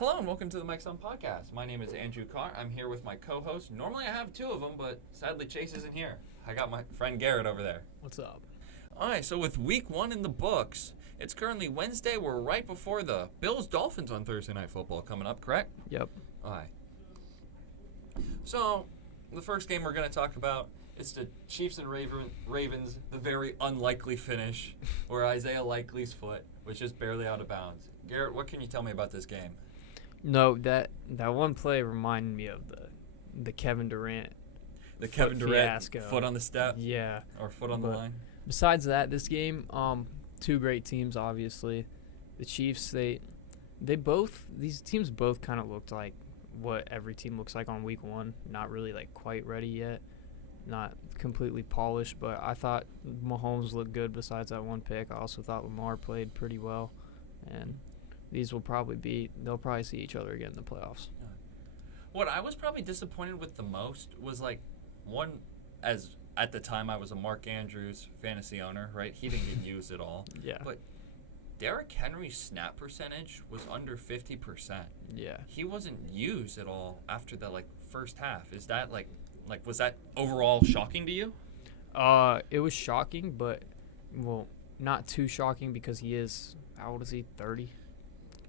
Hello and welcome to the Mike's On Podcast. My name is Andrew Carr. I'm here with my co-host. Normally I have two of them, but sadly Chase isn't here. I got my friend Garrett over there. What's up? All right, so with week 1 in the books, it's currently Wednesday. We're right before the Bills-Dolphins on Thursday Night Football coming up, correct? Yep. All right. So the first game we're going to talk about is the Chiefs and Ravens, the very unlikely finish where Isaiah Likely's foot was just barely out of bounds. Garrett, what can you tell me about this game? No, that one play reminded me of the Kevin Durant. The Kevin Durant fiasco. Foot on the step? Yeah. Or foot on the line? Besides that, this game, two great teams, obviously. The Chiefs, these teams both kind of looked like what every team looks like on week 1. Not really like quite ready yet. Not completely polished, but I thought Mahomes looked good besides that one pick. I also thought Lamar played pretty well. And they'll probably see each other again in the playoffs. What I was probably disappointed with the most was as at the time I was a Mark Andrews fantasy owner, right? He didn't get used at all. Yeah. But Derrick Henry's snap percentage was under 50%. Yeah. He wasn't used at all after the first half. Is that was that overall shocking to you? It was shocking, but not too shocking because he is, how old is he? 30?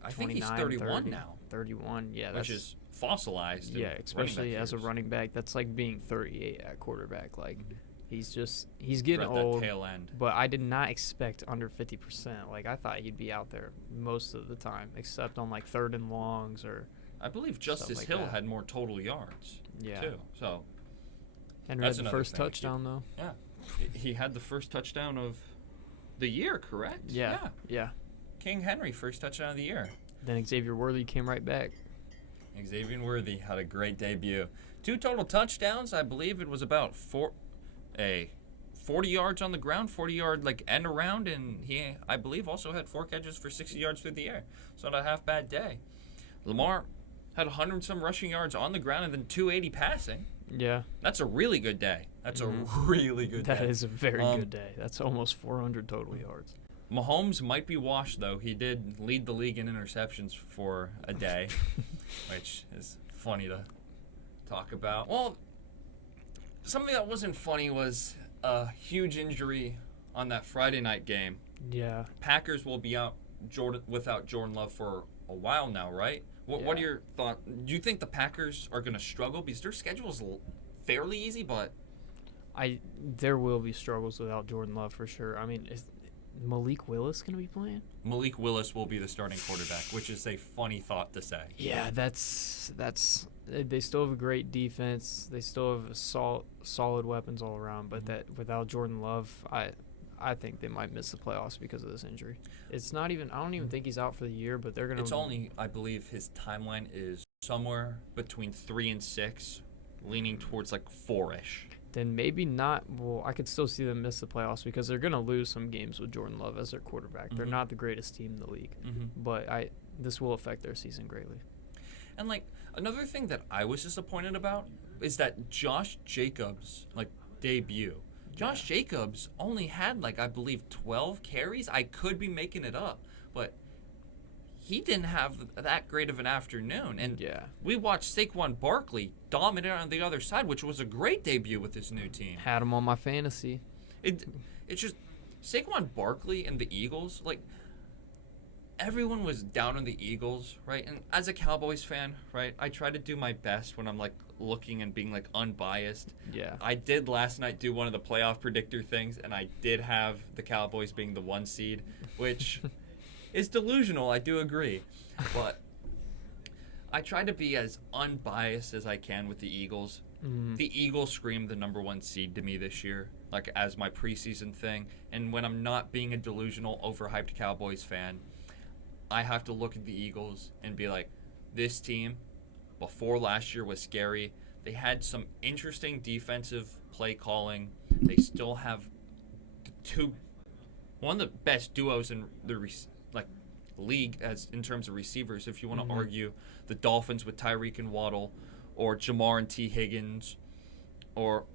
I think he's 31 now. 31, yeah. Which is fossilized. Yeah, especially as a running back. That's like being 38 at quarterback. He's getting old. That tail end. But I did not expect under 50%. I thought he'd be out there most of the time, except on third and longs or. I believe Justice Hill had more total yards. Yeah. Too. So. Henry had the first touchdown though. Yeah. He had the first touchdown of the year, correct? Yeah. King Henry, first touchdown of the year. Then Xavier Worthy came right back. Xavier Worthy had a great debut. 2 total touchdowns. I believe it was about 40 yards on the ground, 40-yard end around, and he, I believe, also had 4 catches for 60 yards through the air. So not a half bad day. Lamar had 100-some rushing yards on the ground and then 280 passing. Yeah. That's a really good day. That's a really good day. That is a very good day. That's almost 400 total yards. Mahomes might be washed, though. He did lead the league in interceptions for a day, which is funny to talk about. Well, something that wasn't funny was a huge injury on that Friday night game. Yeah. Packers will be out without Jordan Love for a while now, right? What are your thoughts? Do you think the Packers are going to struggle? Because their schedule is fairly easy, but... There will be struggles without Jordan Love for sure. I mean, is Malik Willis going to be playing? Malik Willis will be the starting quarterback, which is a funny thought to say. Yeah, that's they still have a great defense. They still have solid weapons all around, but that without Jordan Love, I think they might miss the playoffs because of this injury. It's not even, I don't even think he's out for the year, but they're going to... It's only, I believe his timeline is somewhere between 3 and 6, leaning towards 4-ish. Then maybe not. Well, I could still see them miss the playoffs because they're going to lose some games with Jordan Love as their quarterback. Mm-hmm. They're not the greatest team in the league, but this will affect their season greatly. And another thing that I was disappointed about is that Josh Jacobs debut. Josh Jacobs only had I believe 12 carries. I could be making it up, but he didn't have that great of an afternoon. And we watched Saquon Barkley dominate on the other side, which was a great debut with this new team. Had him on my fantasy. It's just Saquon Barkley and the Eagles, everyone was down on the Eagles, right? And as a Cowboys fan, right, I try to do my best when I'm looking and being unbiased. Yeah. I did last night do one of the playoff predictor things, and I did have the Cowboys being the 1 seed, which is delusional, I do agree. But I try to be as unbiased as I can with the Eagles. Mm-hmm. The Eagles screamed the number 1 seed to me this year, as my preseason thing. And when I'm not being a delusional, overhyped Cowboys fan, I have to look at the Eagles and be this team before last year was scary. They had some interesting defensive play calling. They still have one of the best duos in the league as in terms of receivers. If you want to argue the Dolphins with Tyreek and Waddle, or Jamar and T. Higgins, or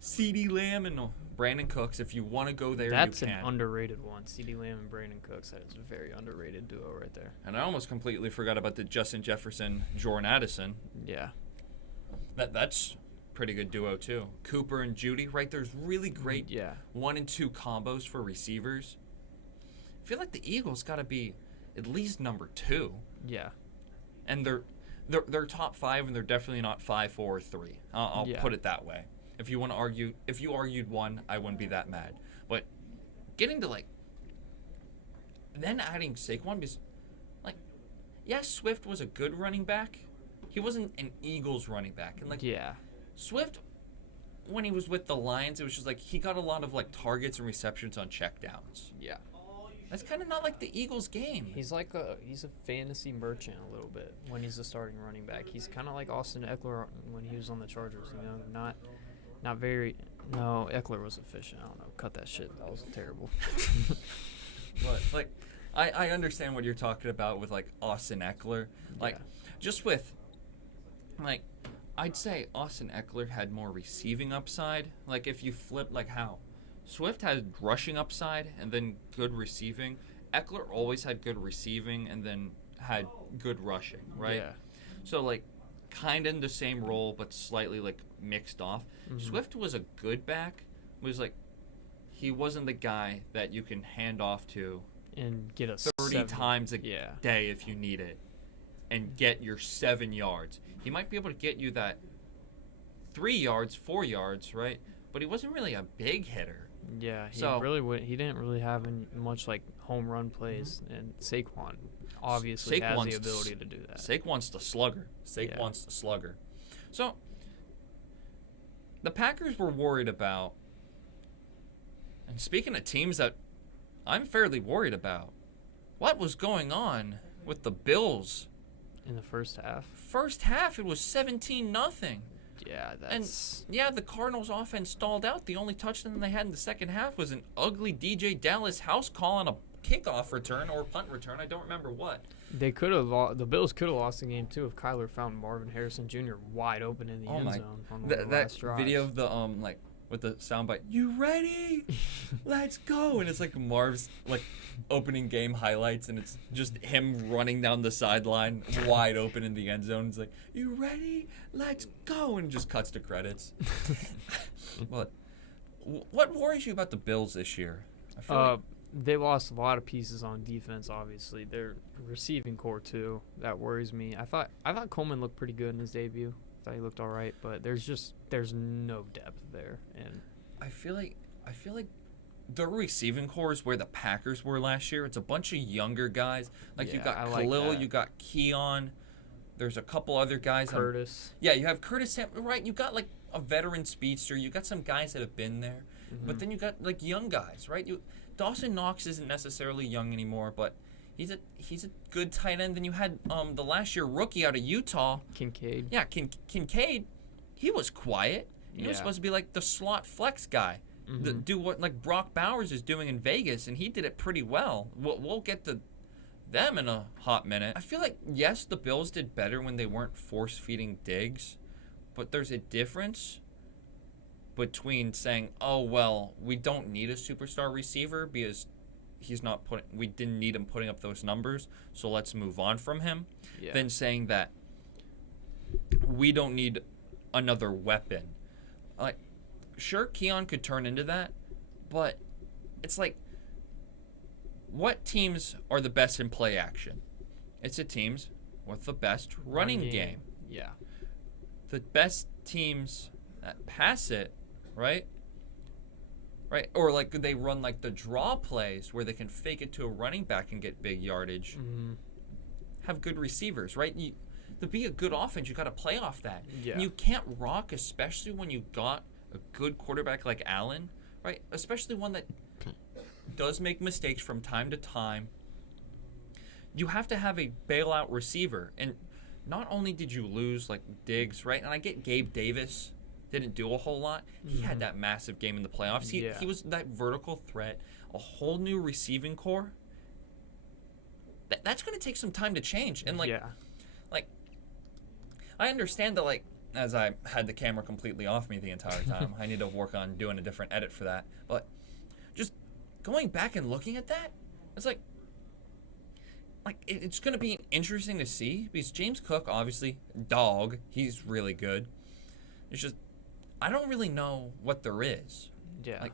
CeeDee Lamb and Brandon Cooks. If you want to go there, That's you can. an underrated one. CeeDee Lamb and Brandon Cooks. That is a very underrated duo right there. And I almost completely forgot about the Justin Jefferson, Jordan Addison. Yeah. That's pretty good duo too. Cooper and Judy, right? There's really great 1 and 2 combos for receivers. I feel like the Eagles got to be at least number 2. Yeah. And they're top 5, and they're definitely not 5, 4, or 3. I'll put it that way. If you want to argue, if you argued 1, I wouldn't be that mad. But getting to then adding Saquon, because Swift was a good running back. He wasn't an Eagles running back, and Swift, when he was with the Lions, it was just he got a lot of targets and receptions on checkdowns. Yeah. That's kind of not like the Eagles game. He's he's a fantasy merchant a little bit when he's a starting running back. He's kind of like Austin Eckler when he was on the Chargers. Not very. No, Eckler was efficient. I don't know. Cut that shit. That was terrible. But I understand what you're talking about with Austin Eckler. Just with I'd say Austin Eckler had more receiving upside. If you flip how Swift had rushing upside and then good receiving, Eckler always had good receiving and then had good rushing, right? Yeah. So kind of in the same role but slightly mixed off. Mm-hmm. Swift was a good back. He wasn't the guy that you can hand off to and get 30 times a day if you need it and get your 7 yards. He might be able to get you that 3 yards, 4 yards, right? But he wasn't really a big hitter. Yeah, he didn't really have much home run plays, mm-hmm. and Saquon obviously has the ability to do that. Saquon's the slugger. The slugger. So the Packers were worried about, and speaking of teams that I'm fairly worried about, what was going on with the Bills in the first half? First half, it was 17-0. Yeah, that's... And, the Cardinals' offense stalled out. The only touchdown they had in the second half was an ugly DJ Dallas house call on a kickoff return or punt return. I don't remember what. They could have the Bills could have lost the game, too, if Kyler found Marvin Harrison Jr. wide open in the end zone on one of the last drives. Video of the, with the soundbite, "You ready? Let's go!" And it's Marv's opening game highlights, and it's just him running down the sideline, wide open in the end zone. It's "You ready? Let's go!" And it just cuts to credits. What worries you about the Bills this year? I feel they lost a lot of pieces on defense. Obviously, their receiving core too. That worries me. I thought Coleman looked pretty good in his debut. Thought he looked all right, but there's no depth there, and I feel like the receiving core is where the Packers were last year. It's a bunch of younger guys. You got Khalil, you got Keon. There's a couple other guys. Curtis. You have Curtis. Right, you got a veteran speedster. You got some guys that have been there, mm-hmm. but then you got young guys, right? Dawson Knox isn't necessarily young anymore, but he's a good tight end. Then you had the last year rookie out of Utah, Kincaid. Yeah, Kincaid. He was quiet. He was supposed to be the slot flex guy, mm-hmm. Do what Brock Bowers is doing in Vegas, and he did it pretty well. We'll get to them in a hot minute. I feel yes, the Bills did better when they weren't force feeding Diggs, but there's a difference between saying, "Oh well, we don't need a superstar receiver because we didn't need him putting up those numbers, so let's move on from him," than saying that we don't need another weapon. Sure, Keon could turn into that, but it's what teams are the best in play action? It's the teams with the best running game. Yeah. The best teams that pass it, right? Right, or they run the draw plays where they can fake it to a running back and get big yardage. Mm-hmm. Have good receivers, right? To be a good offense, you got to play off that. Yeah. And you can't rock, especially when you got a good quarterback like Allen, right? Especially one that does make mistakes from time to time. You have to have a bailout receiver, and not only did you lose Diggs, right? And I get Gabe Davis didn't do a whole lot. He mm-hmm. had that massive game in the playoffs. He was that vertical threat, a whole new receiving core. That's going to take some time to change. And I understand that as I had the camera completely off me the entire time. I need to work on doing a different edit for that. But just going back and looking at that, it's like it's going to be interesting to see because James Cook, obviously, dog, he's really good. It's just, I don't really know what there is. Yeah. Like,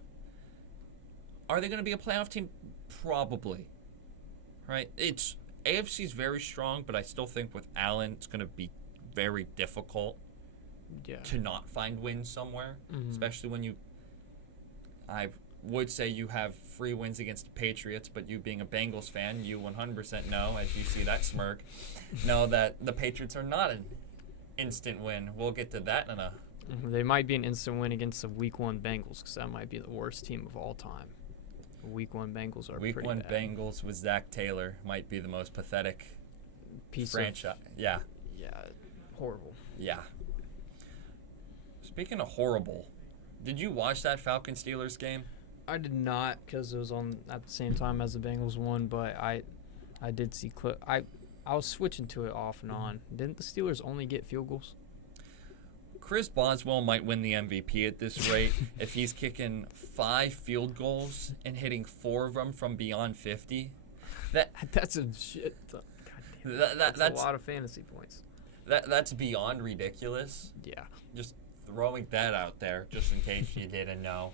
are they going to be a playoff team? Probably. Right? It's AFC's very strong, but I still think with Allen, it's going to be very difficult to not find wins somewhere, especially when I would say you have free wins against the Patriots, but you being a Bengals fan, you 100% know, as you see that smirk, know that the Patriots are not an instant win. We'll get to that in a... They might be an instant win against the Week 1 Bengals because that might be the worst team of all time. Week 1 Bengals are Week pretty 1 bad. Bengals with Zach Taylor might be the most pathetic Piece franchise. Yeah, horrible. Yeah. Speaking of horrible, did you watch that Falcons-Steelers game? I did not because it was on at the same time as the Bengals won, but I did see clip. I was switching to it off and on. Didn't the Steelers only get field goals? Chris Boswell might win the MVP at this rate if he's kicking 5 field goals and hitting 4 of them from beyond 50. That's a shit. That's a lot of fantasy points. That's beyond ridiculous. Yeah. Just throwing that out there, just in case you didn't know.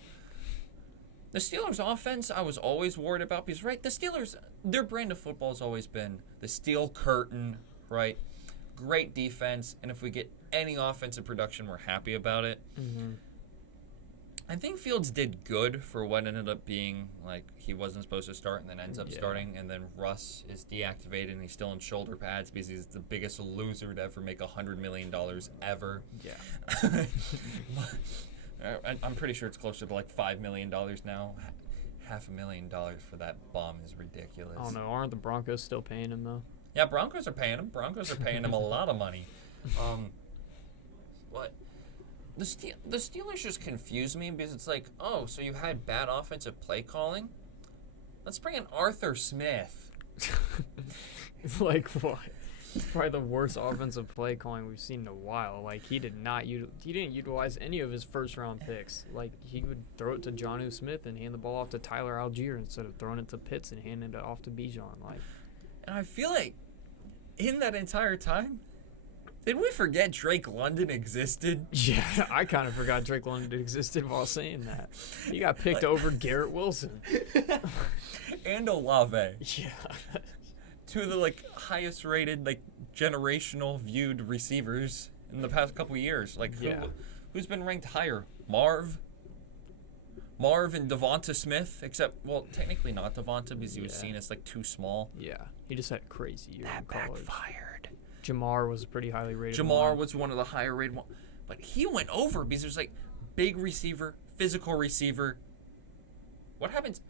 The Steelers' offense, I was always worried about because, right, the Steelers, their brand of football has always been the steel curtain, right? Great defense, and if we get any offensive production, we're happy about it. Mm-hmm. I think Fields did good for what ended up being, like, he wasn't supposed to start and then ends up starting, and then Russ is deactivated and he's still in shoulder pads because he's the biggest loser to ever make $100 million ever. Yeah. I'm pretty sure it's closer to like $5 million now. $500,000 for that bomb is ridiculous. I don't know. Aren't the Broncos still paying him though? Yeah, Broncos are paying him. Broncos are paying him a lot of money. What? The Steelers just confuse me because it's like, oh, so you had bad offensive play calling? Let's bring in Arthur Smith. Like what? Probably the worst offensive play calling we've seen in a while. Like he didn't utilize any of his first round picks. Like he would throw it to Jonnu Smith and hand the ball off to Tyler Algier instead of throwing it to Pitts and handing it off to Bijan. Like, and I feel like in that entire time, did we forget Drake London existed? Yeah, I kind of forgot Drake London existed while saying that. He got picked over Garrett Wilson and Olave. Yeah. Two of the highest rated generational viewed receivers in the past couple of years. Who's been ranked higher? Marv and Devonta Smith, except technically not Devonta because he was seen as too small. Yeah, he just had a crazy year. That backfired. Jamar was a pretty highly rated. Jamar was one of the higher rated ones, but he went over because it was big receiver, physical receiver. What happens?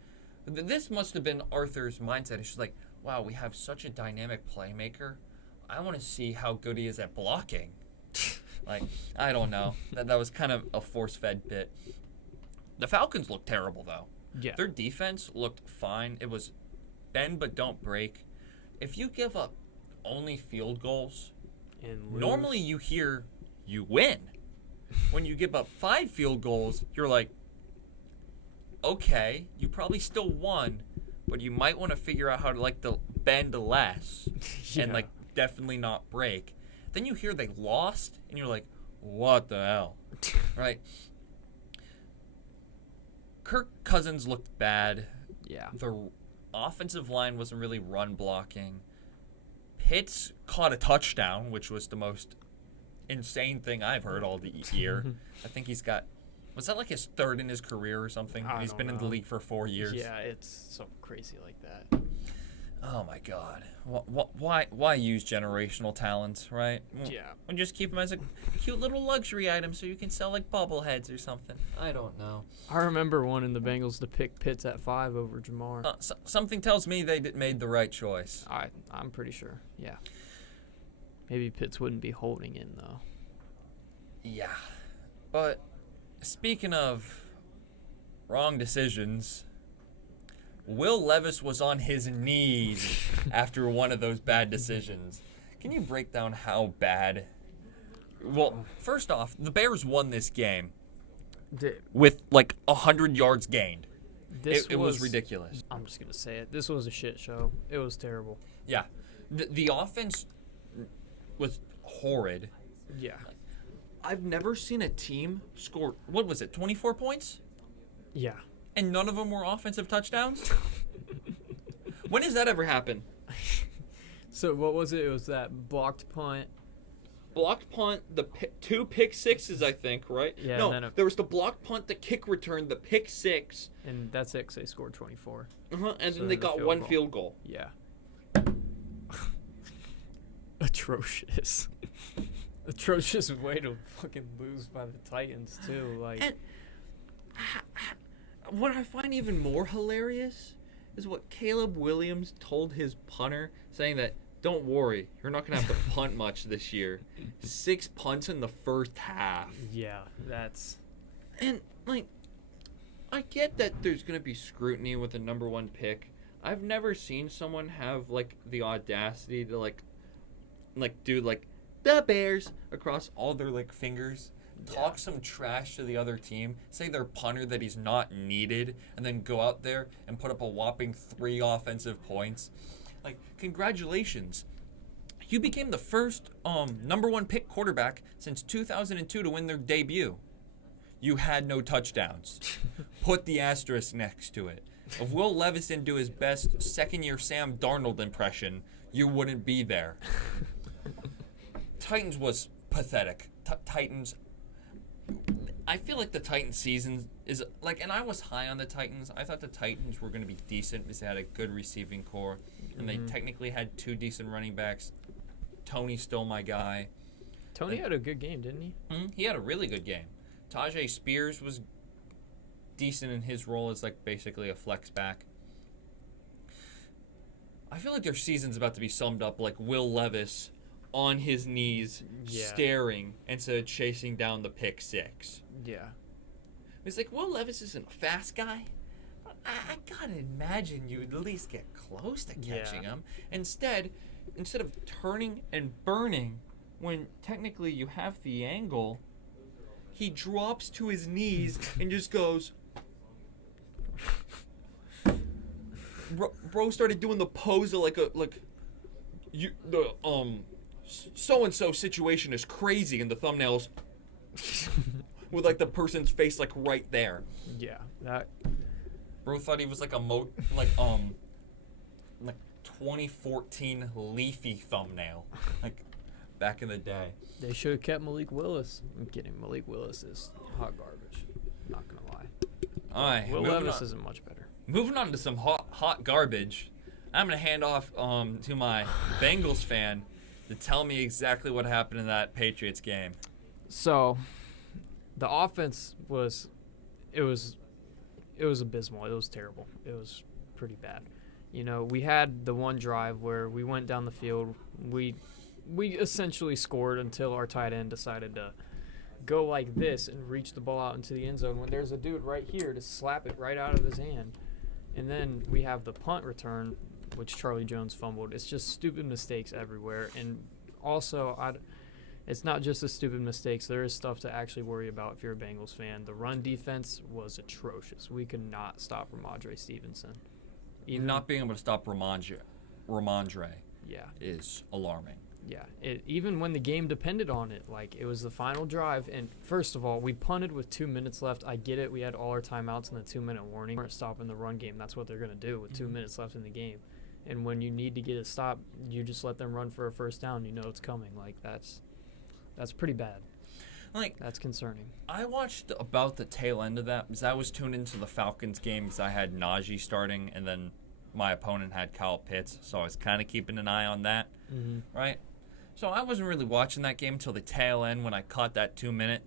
This must have been Arthur's mindset. It's just wow, we have such a dynamic playmaker. I want to see how good he is at blocking. I don't know. That was kind of a force-fed bit. The Falcons looked terrible, though. Yeah. Their defense looked fine. It was bend but don't break. If you give up only field goals, and normally you hear you win. When you give up 5 field goals, you're like, okay, you probably still won, but you might want to figure out how to bend less and definitely not break. Then you hear they lost and you're like, what the hell? Right? Kirk Cousins looked bad. Yeah. The offensive line wasn't really run blocking. Pitts caught a touchdown, which was the most insane thing I've heard all the year. I think he's got, was that his 3rd in his career or something? He's been in the league for 4 years. Yeah, it's so crazy like that. Oh my God! Why use generational talents, right? Yeah. And just keep them as a cute little luxury item so you can sell bobbleheads or something. I don't know. I remember wanting the Bengals to pick Pitts at 5 over Jamar. Something tells me they made the right choice. I'm pretty sure. Yeah. Maybe Pitts wouldn't be holding in though. Yeah, but speaking of wrong decisions. Will Levis was on his knees after one of those bad decisions. Can you break down how bad Well, first off, the Bears won this game Di- with like 100 yards gained. This It was ridiculous. I'm just gonna say it. This was a shit show. It was terrible. Yeah, the offense was horrid. Yeah. I've never seen a team score, what was it, 24 points? Yeah. And none of them were offensive touchdowns? When does that ever happen? So what was it? It was that blocked punt. Blocked punt, two pick sixes, I think, right? Yeah, No, and then there was the blocked punt, the kick return, the pick six. And that's it 'cause they scored 24. And So then they the got field one goal. field goal. Yeah. Atrocious. Atrocious way to fucking lose by the Titans, too. Like, And what I find even more hilarious is what Caleb Williams told his punter, saying that, don't worry, you're not going to have to punt much this year. 6 punts in the first half. yeah, that's... And, like, I get that there's going to be scrutiny with the number 1 pick. I've never seen someone have, like, the audacity to, like do, like, the Bears across all their, like, fingers. Talk some trash to the other team, say their punter that he's not needed, and then go out there and put up a whopping 3 offensive points. Like, congratulations. You became the first number 1 pick quarterback since 2002 to win their debut. You had no touchdowns. Put the asterisk next to it. If Will Levis didn't do his best second-year Sam Darnold impression, you wouldn't be there. Titans was pathetic. Titans... I feel like the Titans season is like, and I was high on the Titans. I thought the Titans were going to be decent because they had a good receiving core, and they technically had 2 decent running backs. Tony's still my guy. Tony had a good game, didn't he? He had a really good game. Tajay Spears was decent in his role as like basically a flex back. I feel like their season's about to be summed up like Will Levis on his knees, staring instead of chasing down the pick 6. Yeah. It's like, Will Levis isn't a fast guy. I gotta imagine you would at least get close to catching him. Instead of turning and burning when technically you have the angle, he drops to his knees and just goes. Bro started doing the pose of so-and-so situation is crazy in the thumbnails with like the person's face like right there. Yeah. That. Bro thought he was like 2014 Leafy thumbnail, like back in the day. They should have kept Malik Willis. I'm kidding. Malik Willis is hot garbage. Not gonna lie. All right, Will Levis isn't much better. Moving on to some hot garbage. I'm gonna hand off to my Bengals fan to tell me exactly what happened in that Patriots game. So, the offense was abysmal. It was terrible. It was pretty bad. You know, we had the one drive where we went down the field. We essentially scored until our tight end decided to go like this and reach the ball out into the end zone when there's a dude right here to slap it right out of his hand. And then we have the punt return, which Charlie Jones fumbled. It's just stupid mistakes everywhere. And also, it's not just the stupid mistakes. There is stuff to actually worry about if you're a Bengals fan. The run defense was atrocious. We could not stop Ramondre Stevenson. Even not being able to stop Ramondre is alarming. Yeah, even when the game depended on it, like it was the final drive, and first of all, we punted with 2 minutes left. I get it. We had all our timeouts and the 2-minute warning. We weren't stopping the run game. That's what they're going to do with 2 minutes left in the game. And when you need to get a stop, you just let them run for a first down. You know it's coming. Like that's pretty bad. Like that's concerning. I watched about the tail end of that because I was tuned into the Falcons game because I had Najee starting, and then my opponent had Kyle Pitts, so I was kind of keeping an eye on that, right? So I wasn't really watching that game until the tail end when I caught that 2-minute.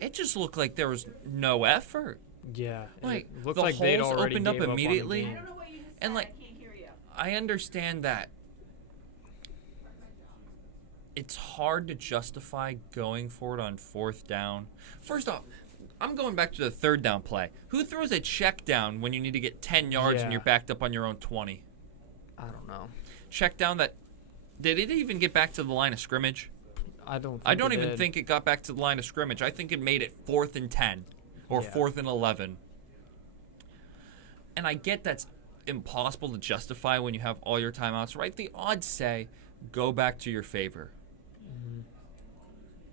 It just looked like there was no effort. Yeah, like it looked the like they'd holes already opened up gave immediately. on the I don't know what you just And said. like, I can't hear you. I understand that it's hard to justify going for it on 4th down. First off, I'm going back to the 3rd down play. Who throws a check down when you need to get 10 yards and Yeah. you're backed up on your own 20? I don't know. Check down that. Did it even get back to the line of scrimmage? I don't think I don't it even did. think it got back to the line of scrimmage. I think it made it 4th and 10 or Yeah. 4th and 11. And I get that's impossible to justify when you have all your timeouts, right? The odds say go back to your favor. Mm-hmm.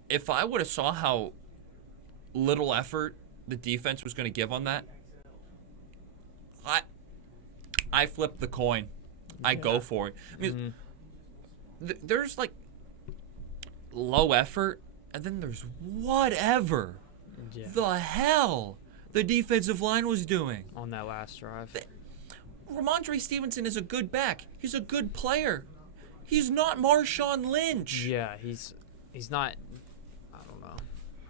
If I would have saw how little effort the defense was going to give on that, I flip the coin. I go for it. I mean, there's like low effort, and then there's whatever the hell the defensive line was doing on that last drive. Ramondre Stevenson is a good back. He's a good player. He's not Marshawn Lynch. Yeah, he's not. I don't know.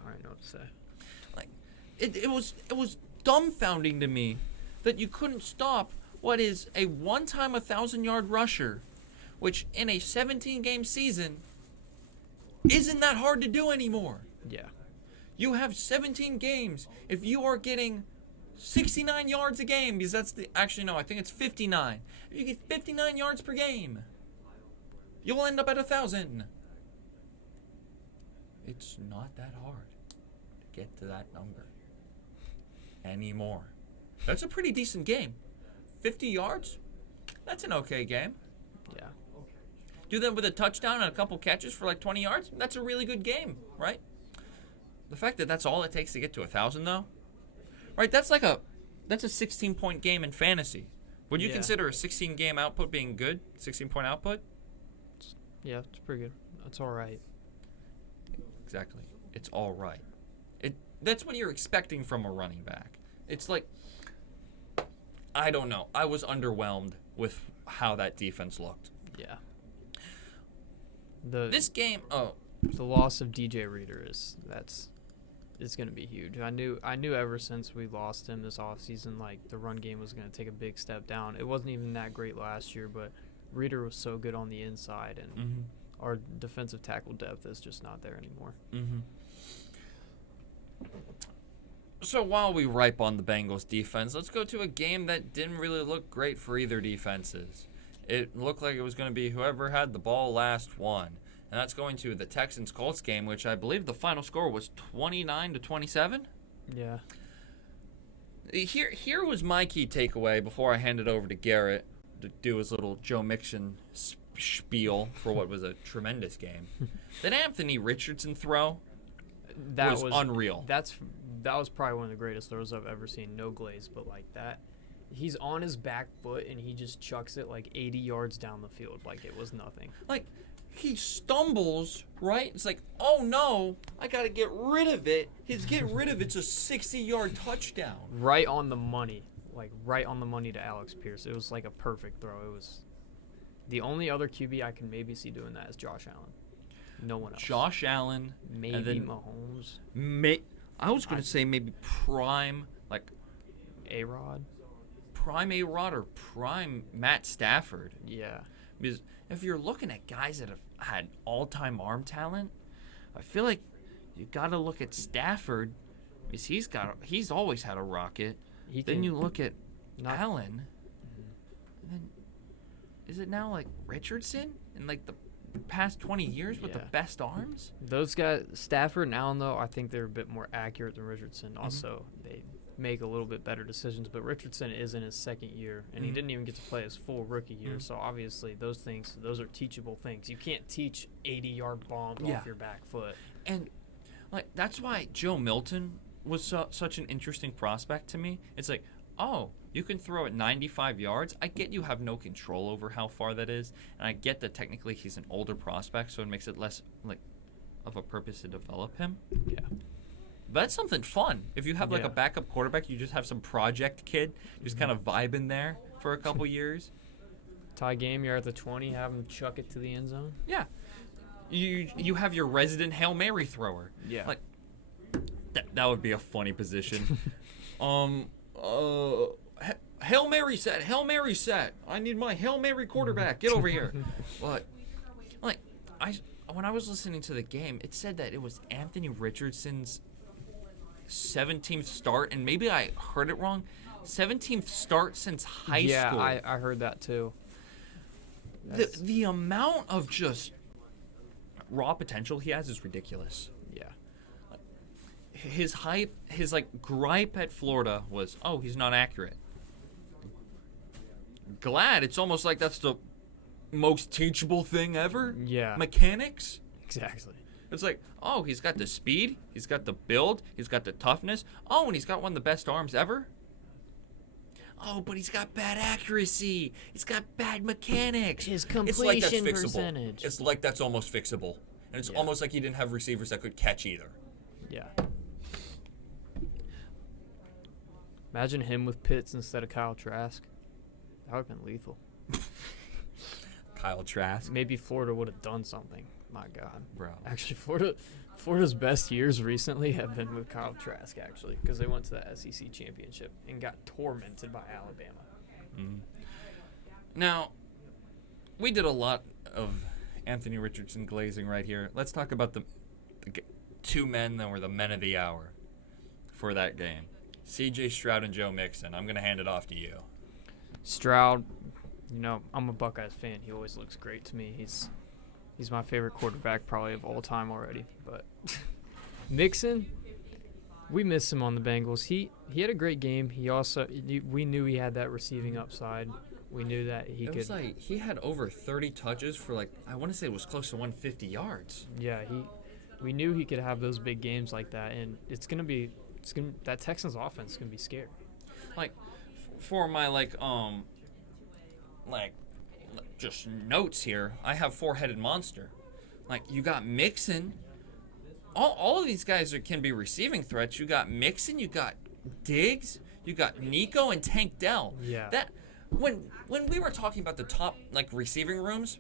I don't know what to say. Like, it was dumbfounding to me that you couldn't stop what is a one-time 1,000-yard rusher, which in a 17-game season isn't that hard to do anymore. Yeah. You have 17 games. If you are getting 69 yards a game, because that's actually no, I think it's 59. If you get 59 yards per game, you'll end up at 1,000. It's not that hard to get to that number anymore. That's a pretty decent game. 50 yards? That's an okay game. Yeah. Do that with a touchdown and a couple catches for like 20 yards? That's a really good game, right? The fact that that's all it takes to get to 1,000, though, right? That's a 16-point game in fantasy. Would you consider a 16-game output being good? 16-point output? Yeah, it's pretty good. That's all right. Exactly. It's all right. That's what you're expecting from a running back. It's like, I don't know. I was underwhelmed with how that defense looked. Yeah. This game, the loss of DJ Reader is going to be huge. I knew ever since we lost him this offseason, like the run game was going to take a big step down. It wasn't even that great last year, but Reader was so good on the inside, and our defensive tackle depth is just not there anymore. So while we ripe on the Bengals defense, let's go to a game that didn't really look great for either defenses. It looked like it was going to be whoever had the ball last won. And that's going to the Texans-Colts game, which I believe the final score was 29-27. Yeah. Here was my key takeaway before I hand it over to Garrett to do his little Joe Mixon spiel for what was a tremendous game. That Anthony Richardson throw was unreal. That was probably one of the greatest throws I've ever seen. No glaze, but like that. He's on his back foot, and he just chucks it like 80 yards down the field like it was nothing. Like, he stumbles, right? It's like, oh no, I got to get rid of it. His get rid of it's a 60-yard touchdown. Right on the money. Like, right on the money to Alex Pierce. It was like a perfect throw. It was the only other QB I can maybe see doing that is Josh Allen. No one else. Josh Allen. Maybe and then Mahomes. I was going to say maybe prime, like A-Rod. Prime A-Rod or prime Matt Stafford. Yeah. Because if you're looking at guys that have had all-time arm talent, I feel like you got to look at Stafford because he's always had a rocket. Then you look at Allen. And then is it now like Richardson in like the past 20 years with the best arms? Those guys, Stafford and Allen, though, I think they're a bit more accurate than Richardson. Also, they make a little bit better decisions, but Richardson is in his second year, and he didn't even get to play his full rookie year, so obviously those are teachable things. You can't teach 80-yard bombs off your back foot. And like that's why Joe Milton was such an interesting prospect to me. It's like, oh, you can throw it 95 yards. I get you have no control over how far that is, and I get that technically he's an older prospect, so it makes it less like of a purpose to develop him. Yeah. But that's something fun. If you have like a backup quarterback, you just have some project kid just kind of vibing there for a couple years. Tie game, you're at the 20, have him chuck it to the end zone. Yeah. You have your resident Hail Mary thrower. Yeah. Like that would be a funny position. Hail Mary set. Hail Mary set. I need my Hail Mary quarterback. Get over here. But like when I was listening to the game, it said that it was Anthony Richardson's 17th start, and maybe I heard it wrong. 17th start since high school. Yeah, I heard that too. The amount of just raw potential he has is ridiculous. Yeah. His hype, his like gripe at Florida was, oh, he's not accurate. Glad it's almost like that's the most teachable thing ever. Yeah. Mechanics. Exactly. It's like, oh, he's got the speed, he's got the build, he's got the toughness. Oh, and he's got one of the best arms ever. Oh, but he's got bad accuracy. He's got bad mechanics. His It's like completion that's fixable. percentage. It's like that's almost fixable. And it's almost like he didn't have receivers that could catch either. Yeah. Imagine him with Pitts instead of Kyle Trask. That would have been lethal. Kyle Trask. Maybe Florida would have done something. My God. Bro. Actually, Florida's best years recently have been with Kyle Trask, actually, because they went to the SEC championship and got tormented by Alabama. Mm-hmm. Now, we did a lot of Anthony Richardson glazing right here. Let's talk about the two men that were the men of the hour for that game. C.J. Stroud and Joe Mixon. I'm going to hand it off to you. Stroud, I'm a Buckeyes fan. He always looks great to me. He's my favorite quarterback probably of all time already. But Mixon, we missed him on the Bengals. He had a great game. We knew he had that receiving upside. We knew that he could. It was like he had over 30 touches for I want to say it was close to 150 yards. Yeah, we knew he could have those big games like that, and that Texans offense is gonna be scary. For my just notes here, I have four-headed monster. You got Mixon. All of these guys can be receiving threats. You got Mixon, you got Diggs, you got Nico and Tank Dell. Yeah. That when we were talking about the top receiving rooms,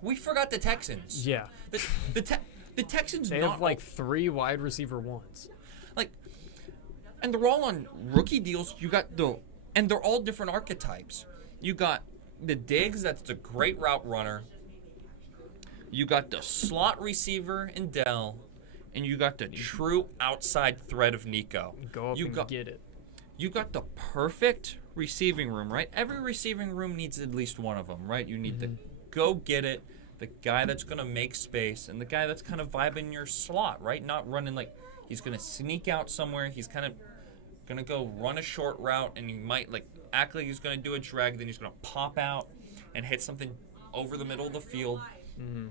we forgot the Texans. Yeah. The Texans they have 3 wide receiver ones. And they're all on rookie deals. And they're all different archetypes. You got the Diggs, that's the great route runner. You got the slot receiver in Dell, and you got the true outside threat of Nico. Go up and get it. You got the perfect receiving room, right? Every receiving room needs at least one of them, right? You need the go get it, the guy that's going to make space, and the guy that's kind of vibing your slot, right? Not running he's going to sneak out somewhere. He's kind of going to go run a short route, and he might act like he's going to do a drag, then he's going to pop out and hit something over the middle of the field. Mm-hmm.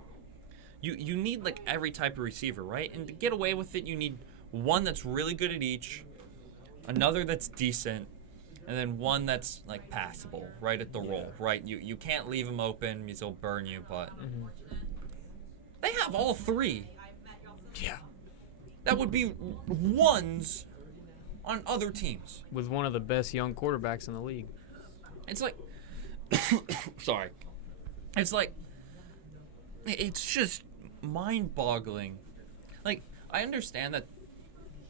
You need every type of receiver, right? And to get away with it, you need one that's really good at each, another that's decent, and then one that's passable, right at the roll, right? You can't leave him open because he'll burn you, but they have all 3. Yeah. That would be ones on other teams. With one of the best young quarterbacks in the league. It's sorry. It's just mind-boggling. I understand that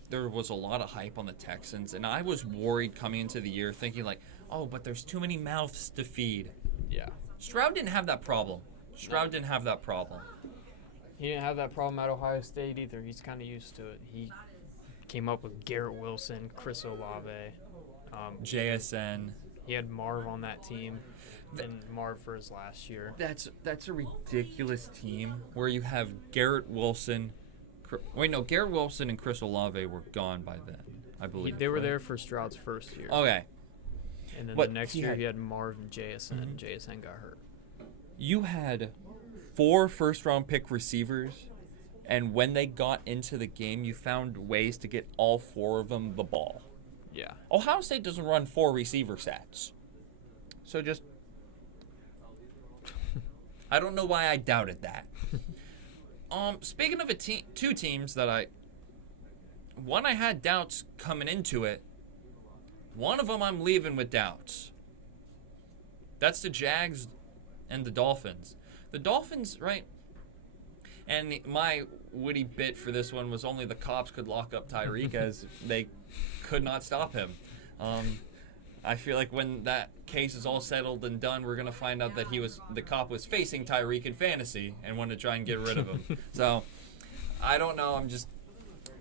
there was a lot of hype on the Texans, and I was worried coming into the year thinking oh, but there's too many mouths to feed. Yeah. Stroud didn't have that problem. He didn't have that problem at Ohio State either. He's kind of used to it. He came up with Garrett Wilson, Chris Olave. JSN. He had Marv on that team, and Marv for his last year. That's a ridiculous team where you have Garrett Wilson. Garrett Wilson and Chris Olave were gone by then, I believe. They were there for Stroud's first year. Okay. And then the next year he had Marv and JSN, and JSN got hurt. You had 4 first-round pick receivers, and when they got into the game, you found ways to get all 4 of them the ball. Yeah. Ohio State doesn't run 4 receiver sets. So just... I don't know why I doubted that. Speaking of two teams that I had doubts coming into it. One of them I'm leaving with doubts. That's the Jags and the Dolphins. The Dolphins, right? And my witty bit for this one was only the cops could lock up Tyreek as they could not stop him. I feel like when that case is all settled and done, we're going to find out that the cop was facing Tyreek in fantasy and wanted to try and get rid of him. So, I don't know. I'm just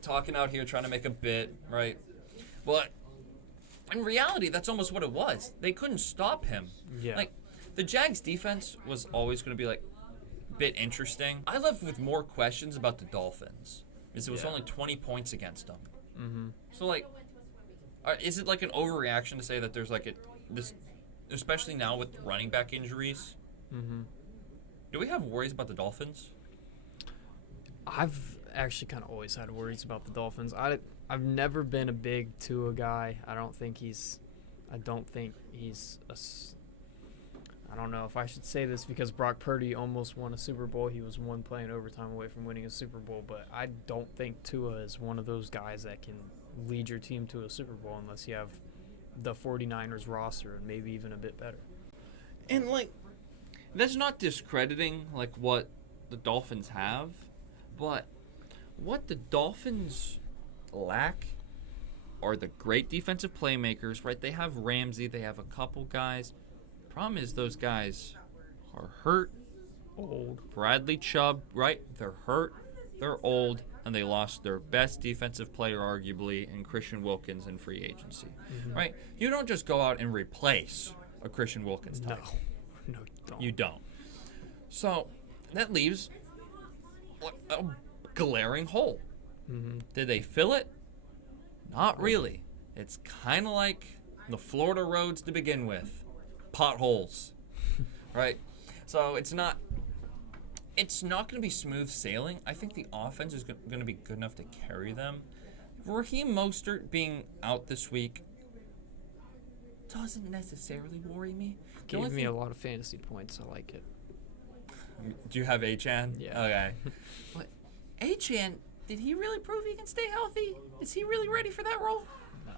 talking out here trying to make a bit, right? But in reality, that's almost what it was. They couldn't stop him. Yeah. The Jags defense was always going to be bit interesting. I left with more questions about the Dolphins because it was only 20 points against them. Mm-hmm. So, like, is it like an overreaction to say that there's like this, especially now with running back injuries? Mm-hmm. Do we have worries about the Dolphins? I've actually kind of always had worries about the Dolphins. I've never been a big Tua guy. I don't think he's I don't know if I should say this because Brock Purdy almost won a Super Bowl. He was one play in overtime away from winning a Super Bowl, but I don't think Tua is one of those guys that can lead your team to a Super Bowl unless you have the 49ers roster and maybe even a bit better. And, like, that's not discrediting, like, what the Dolphins have, but what the Dolphins lack are the great defensive playmakers, right? They have Ramsey. They have a couple guys. Problem is those guys are hurt, old. Bradley Chubb, right? They're hurt, they're old, and they lost their best defensive player, arguably, in Christian Wilkins in free agency, right? You don't just go out and replace a Christian Wilkins type. No, You don't. So that leaves a glaring hole. Mm-hmm. Did they fill it? Not really. It's kind of like the Florida roads to begin with. Potholes, right? So it's not going to be smooth sailing. I think the offense is going to be good enough to carry them. Raheem Mostert being out this week doesn't necessarily worry me. Gave me a lot of fantasy points. I like it. Do you have Achan? Yeah. Okay. But Achan, did he really prove he can stay healthy? Is he really ready for that role? No.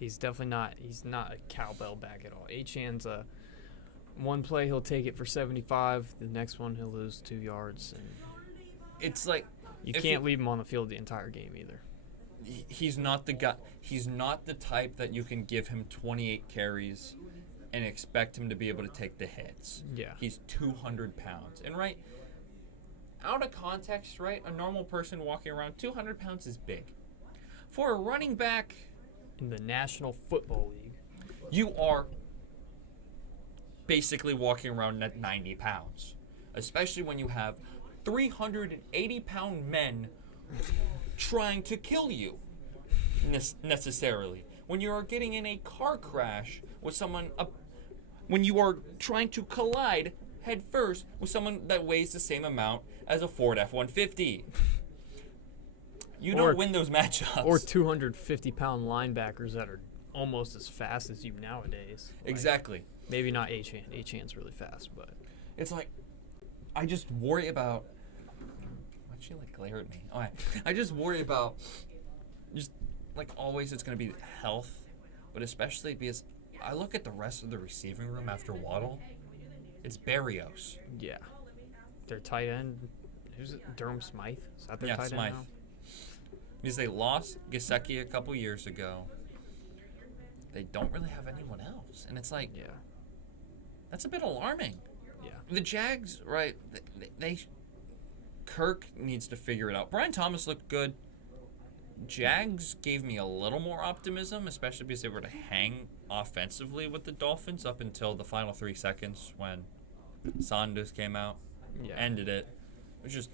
He's definitely not. He's not a cowbell back at all. Achan's one play he'll take it for 75. The next one he'll lose 2 yards. And it's like you can't leave him on the field the entire game either. He's not the guy. He's not the type that you can give him 28 carries and expect him to be able to take the hits. Yeah. He's 200 pounds. And, right, out of context, right, a normal person walking around, 200 pounds is big. For a running back in the National Football League, you are basically walking around at 90 pounds, especially when you have 380-pound men trying to kill you necessarily. When you are getting in a car crash with someone, when you are trying to collide head first with someone that weighs the same amount as a Ford F-150. You don't win those matchups. Or 250-pound linebackers that are almost as fast as you nowadays. Exactly. Maybe not Achan. Achan's really fast, but it's like I just worry about. Why'd she like glare at me? Okay. I just worry about just like always it's gonna be health, but especially because I look at the rest of the receiving room after Waddle. It's Berrios. Yeah. Their tight end, who's it? Durham Smythe? Is that their tight Smythe. end now? Because they lost Gesicki a couple years ago. They don't really have anyone else. And it's like, Yeah. that's a bit alarming. Yeah. The Jags, right, Kirk needs to figure it out. Brian Thomas looked good. Jags gave me a little more optimism, especially because they were to hang offensively with the Dolphins up until the final 3 seconds when Sanders came out, ended it. Which is,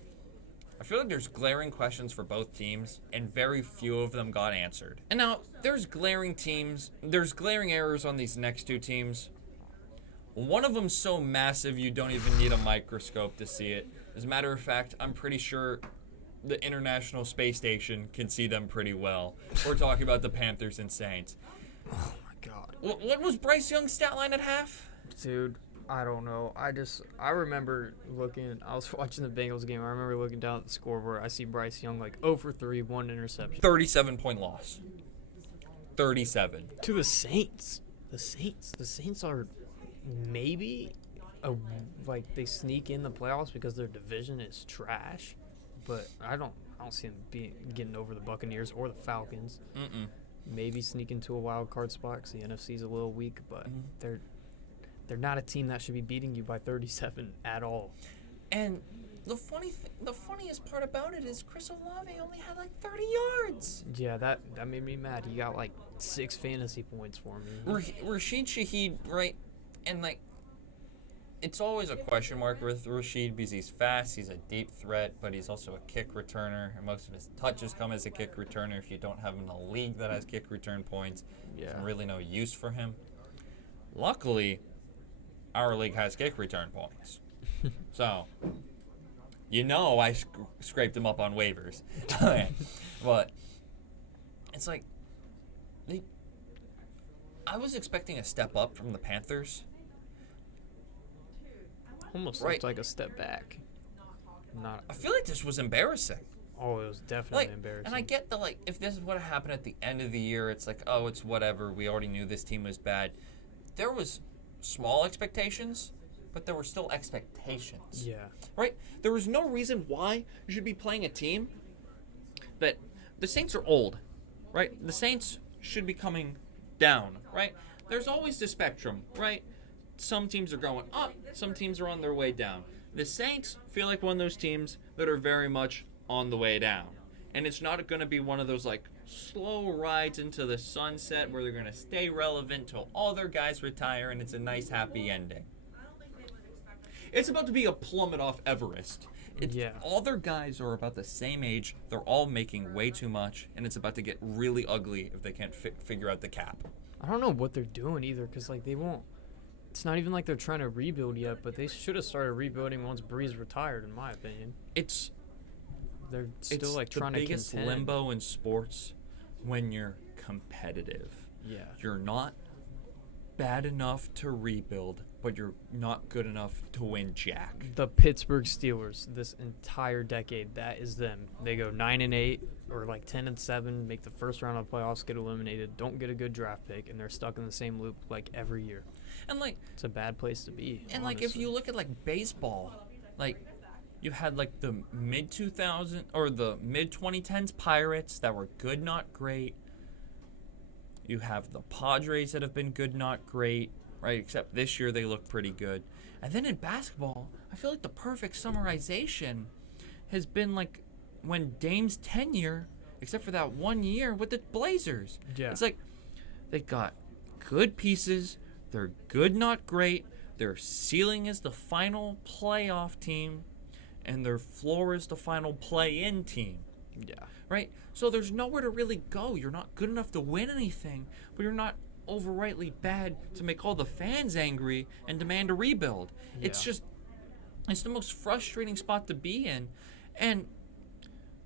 I feel like there's glaring questions for both teams, and very few of them got answered. And now, there's glaring errors on these next two teams. One of them's so massive you don't even need a microscope to see it. As a matter of fact, I'm pretty sure the International Space Station can see them pretty well. We're talking about the Panthers and Saints. Oh, my God. What was Bryce Young's stat line at half? Dude, I don't know. I remember I was watching the Bengals game. I remember looking down at the scoreboard. I see Bryce Young like 0 for 3, 1 interception. 37-point loss. 37. To the Saints. The Saints are maybe like they sneak in the playoffs because their division is trash. But I don't see them getting over the Buccaneers or the Falcons. Maybe sneak into a wild card spot because the NFC's a little weak, but they're not a team that should be beating you by 37 at all. And the funniest part about it is Chris Olave only had like 30 yards. Yeah, that made me mad. He got like 6 fantasy points for me. Rashid Shaheed, right? And like it's always a question mark with Rashid because he's fast, he's a deep threat, but he's also a kick returner, and most of his touches come as a kick returner. If you don't have him in a league that has kick return points, there's really no use for him. Luckily, our league has kick return points. So, I scraped him up on waivers. But it's like, I was expecting a step up from the Panthers. Almost looked like a step back. I feel like this was embarrassing. Oh, it was definitely embarrassing. And I get that, if this is what happened at the end of the year, it's like, oh, it's whatever. We already knew this team was bad. There was small expectations, but there were still expectations. Yeah. Right? There was no reason why you should be playing a team that the Saints are old, right? The Saints should be coming down, right? There's always the spectrum, right? Some teams are going up, some teams are on their way down. The Saints feel like one of those teams that are very much on the way down. And it's not going to be one of those slow rides into the sunset where they're going to stay relevant till all their guys retire and it's a nice happy ending. It's about to be a plummet off Everest. All their guys are about the same age. They're all making way too much, and it's about to get really ugly if they can't figure out the cap. I don't know what they're doing either, because they won't. It's not even like they're trying to rebuild yet, but they should have started rebuilding once Breeze retired, in my opinion. They're still trying to contend. The biggest limbo in sports when you're competitive. Yeah. You're not bad enough to rebuild, but you're not good enough to win jack. The Pittsburgh Steelers, this entire decade, that is them. They go 9-8 or 10-7, make the first round of playoffs, get eliminated, don't get a good draft pick, and they're stuck in the same loop every year. And it's a bad place to be. And honestly. If you look at baseball, you had the mid 2000 or the mid 2010s Pirates that were good, not great. You have the Padres that have been good, not great, right? Except this year they look pretty good. And then in basketball, I feel like the perfect summarization has been when Dame's tenure, except for that 1 year with the Blazers. Yeah. It's they got good pieces. They're good, not great. Their ceiling is the final playoff team, and their floor is the final play-in team. Yeah. Right? So there's nowhere to really go. You're not good enough to win anything, but you're not overrightly bad to make all the fans angry and demand a rebuild. Yeah. It's the most frustrating spot to be in. And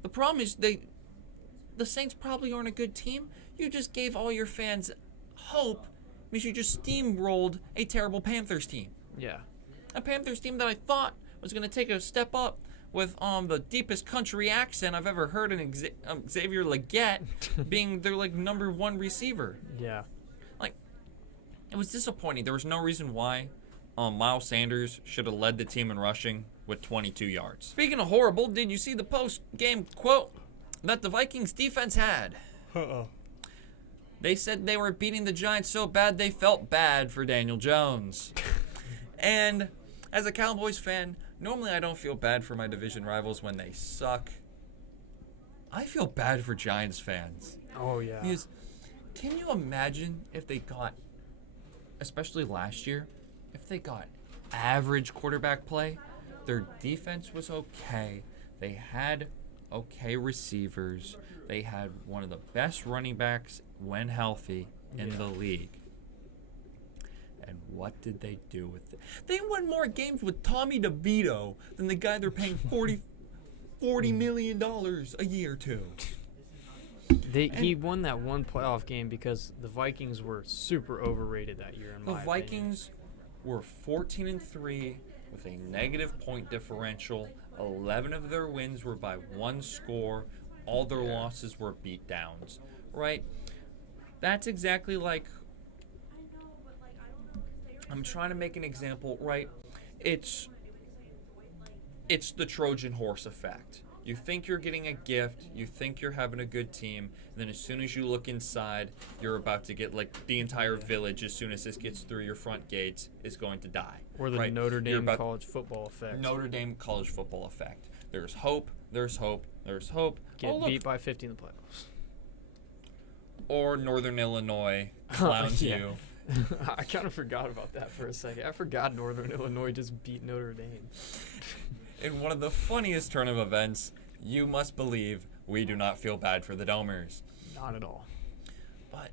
the problem is the Saints probably aren't a good team. You just gave all your fans hope because you just steamrolled a terrible Panthers team. Yeah. A Panthers team that I thought was going to take a step up with the deepest country accent I've ever heard in Xavier Legette being their number one receiver. Yeah. It was disappointing. There was no reason why Miles Sanders should have led the team in rushing with 22 yards. Speaking of horrible, did you see the post-game quote that the Vikings defense had? Uh-oh. They said they were beating the Giants so bad they felt bad for Daniel Jones. And as a Cowboys fan, normally I don't feel bad for my division rivals when they suck. I feel bad for Giants fans. Oh, yeah. Because can you imagine if they got, especially last year, if they got average quarterback play? Their defense was okay. They had okay receivers. They had one of the best running backs when healthy in the league. And what did they do with it? They won more games with Tommy DeVito than the guy they're paying $40 million a year to. He won that one playoff game because the Vikings were super overrated that year, in my opinion. The Vikings were 14-3 with a negative point differential. 11 of their wins were by one score. All their losses were beatdowns, right? That's exactly I'm trying to make an example, right? It's the Trojan horse effect. You think you're getting a gift, you think you're having a good team, and then as soon as you look inside, you're about to get the entire village, as soon as this gets through your front gates, is going to die. Or the Notre Dame college football effect. Notre Dame college football effect. There's hope, there's hope, there's hope. Get beat by 50 in the playoffs. Or Northern Illinois clowns you I kind of forgot about that for a second. I forgot Northern Illinois just beat Notre Dame. In one of the funniest turn of events, you must believe we do not feel bad for the Domers. Not at all. But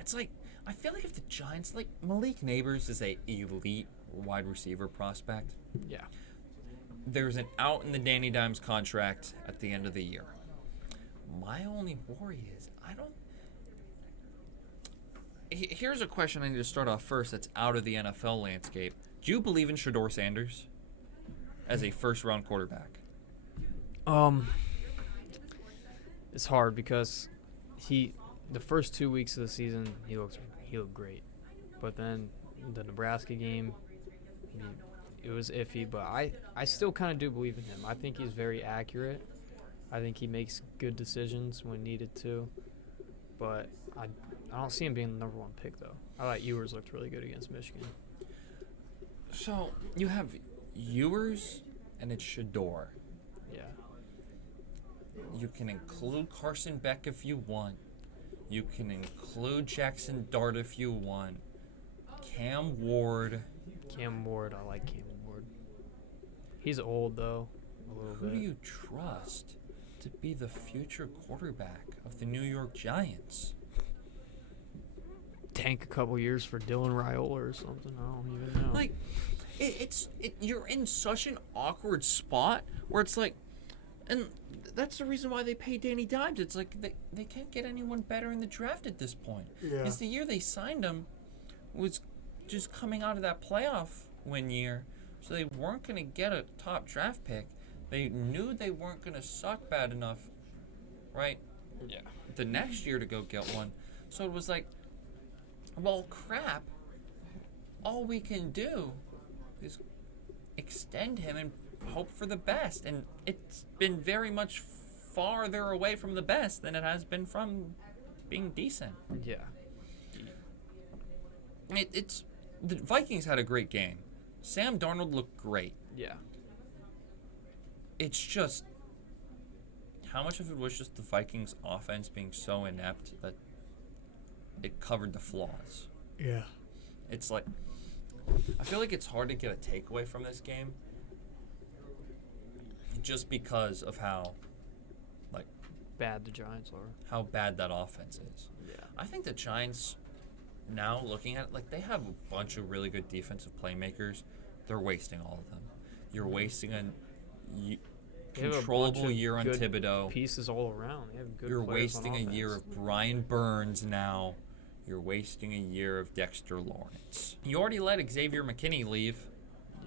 it's like, I feel like if the Giants, like, Malik Neighbors is a elite wide receiver prospect. Yeah. There's an out in the Danny Dimes contract at the end of the year. My only worry is, here's a question I need to start off first that's out of the NFL landscape. Do you believe in Shedeur Sanders as a first-round quarterback? It's hard because the first 2 weeks of the season he looked great, but then the Nebraska game, it was iffy. But I still kind of do believe in him. I think he's very accurate. I think he makes good decisions when needed to, but I don't see him being the number one pick though. I thought Ewers looked really good against Michigan. So you have Ewers and it's Shedeur. Yeah. You can include Carson Beck if you want. You can include Jackson Dart if you want. Cam Ward. I like Cam Ward. He's old though, a little Who bit. do you trust to be the future quarterback of the New York Giants? Tank a couple years for Dylan Raiola or something. I don't even know. Like, you're in such an awkward spot where it's like, and that's the reason why they pay Danny Dimes. It's like they can't get anyone better in the draft at this point. Yeah. It's the year they signed him was just coming out of that playoff win year, so they weren't going to get a top draft pick. They knew they weren't going to suck bad enough, right? Yeah. The next year to go get one. So it was like, well, crap. All we can do is extend him and hope for the best. And it's been very much farther away from the best than it has been from being decent. Yeah. It's the Vikings had a great game. Sam Darnold looked great. Yeah. It's just, how much of it was just the Vikings' offense being so inept that it covered the flaws? Yeah. It's like, I feel like it's hard to get a takeaway from this game just because of how Bad the Giants are. how bad that offense is. Yeah. I think the Giants, now looking at it, like, they have a bunch of really good defensive playmakers. They're wasting all of them. You're wasting a They have a controllable bunch of year on good Thibodeau. Pieces all around. They have good You're players on wasting a year offense. of Brian Burns now. You're wasting a year of Dexter Lawrence. You already let Xavier McKinney leave.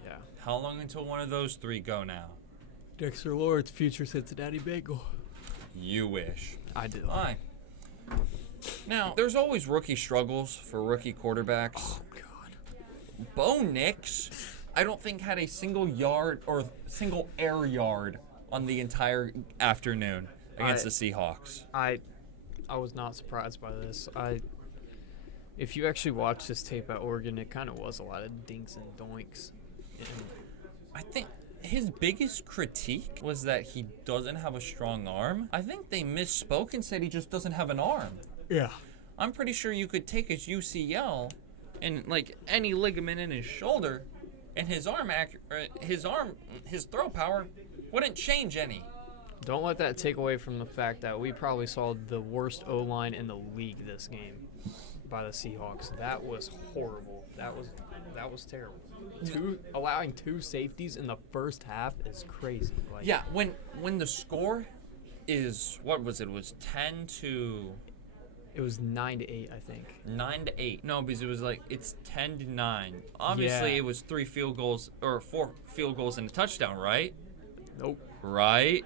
Yeah. How long until one of those three go now? Dexter Lawrence, future Cincinnati Bengal. You wish. I do. All right. Now, there's always rookie struggles for rookie quarterbacks. Oh, God. Bo Nix, I don't think had a single yard or single air yard on the entire afternoon against the Seahawks. I was not surprised by this. If you actually watch this tape at Oregon, it kind of was a lot of dinks and doinks. And I think his biggest critique was that he doesn't have a strong arm. I think they misspoke and said he just doesn't have an arm. yeah. I'm pretty sure you could take his UCL and, like, any ligament in his shoulder, and his throw power wouldn't change any. Don't let that take away from the fact that we probably saw the worst O-line in the league this game by the Seahawks. That was horrible. That was terrible. Allowing two safeties in the first half is crazy. Like, Yeah, when the score is, what was it? It was 10-9 it was 9-8, I think. to 8. No, because it was like, it's 10-9. Obviously, Yeah. it was 3 field goals or 4 field goals and a touchdown, right? Nope. Right?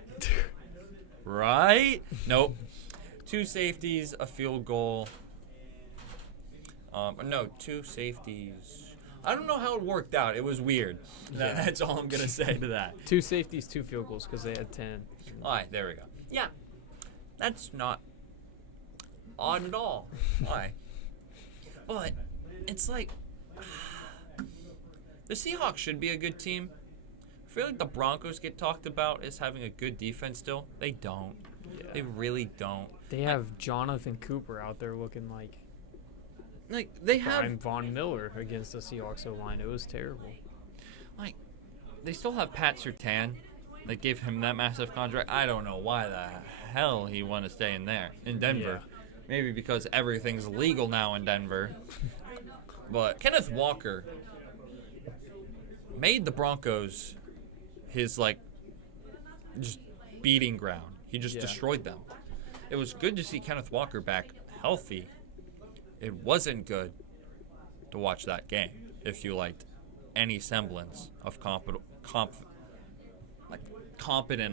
Right? Nope. 2 safeties, a field goal. No, 2 safeties. I don't know how it worked out. It was weird. Yeah. That's all I'm going to say to that. 2 safeties, 2 field goals because they had 10. All right, there we go. Yeah. That's not odd at all. Why? But it's like, the Seahawks should be a good team. I feel like the Broncos get talked about as having a good defense still. They don't. Yeah. They really don't. They have Jonathan Cooper out there looking like like they have Brian Von Miller against the Seahawks O-line. It was terrible. like they still have Pat Surtain. They gave him that massive contract. I don't know why the hell he wanted to stay in Denver. Yeah. Maybe because everything's legal now in Denver. But Kenneth Walker made the Broncos his just beating ground. He just destroyed them. It was good to see Kenneth Walker back healthy. It wasn't good to watch that game if you liked any semblance of competent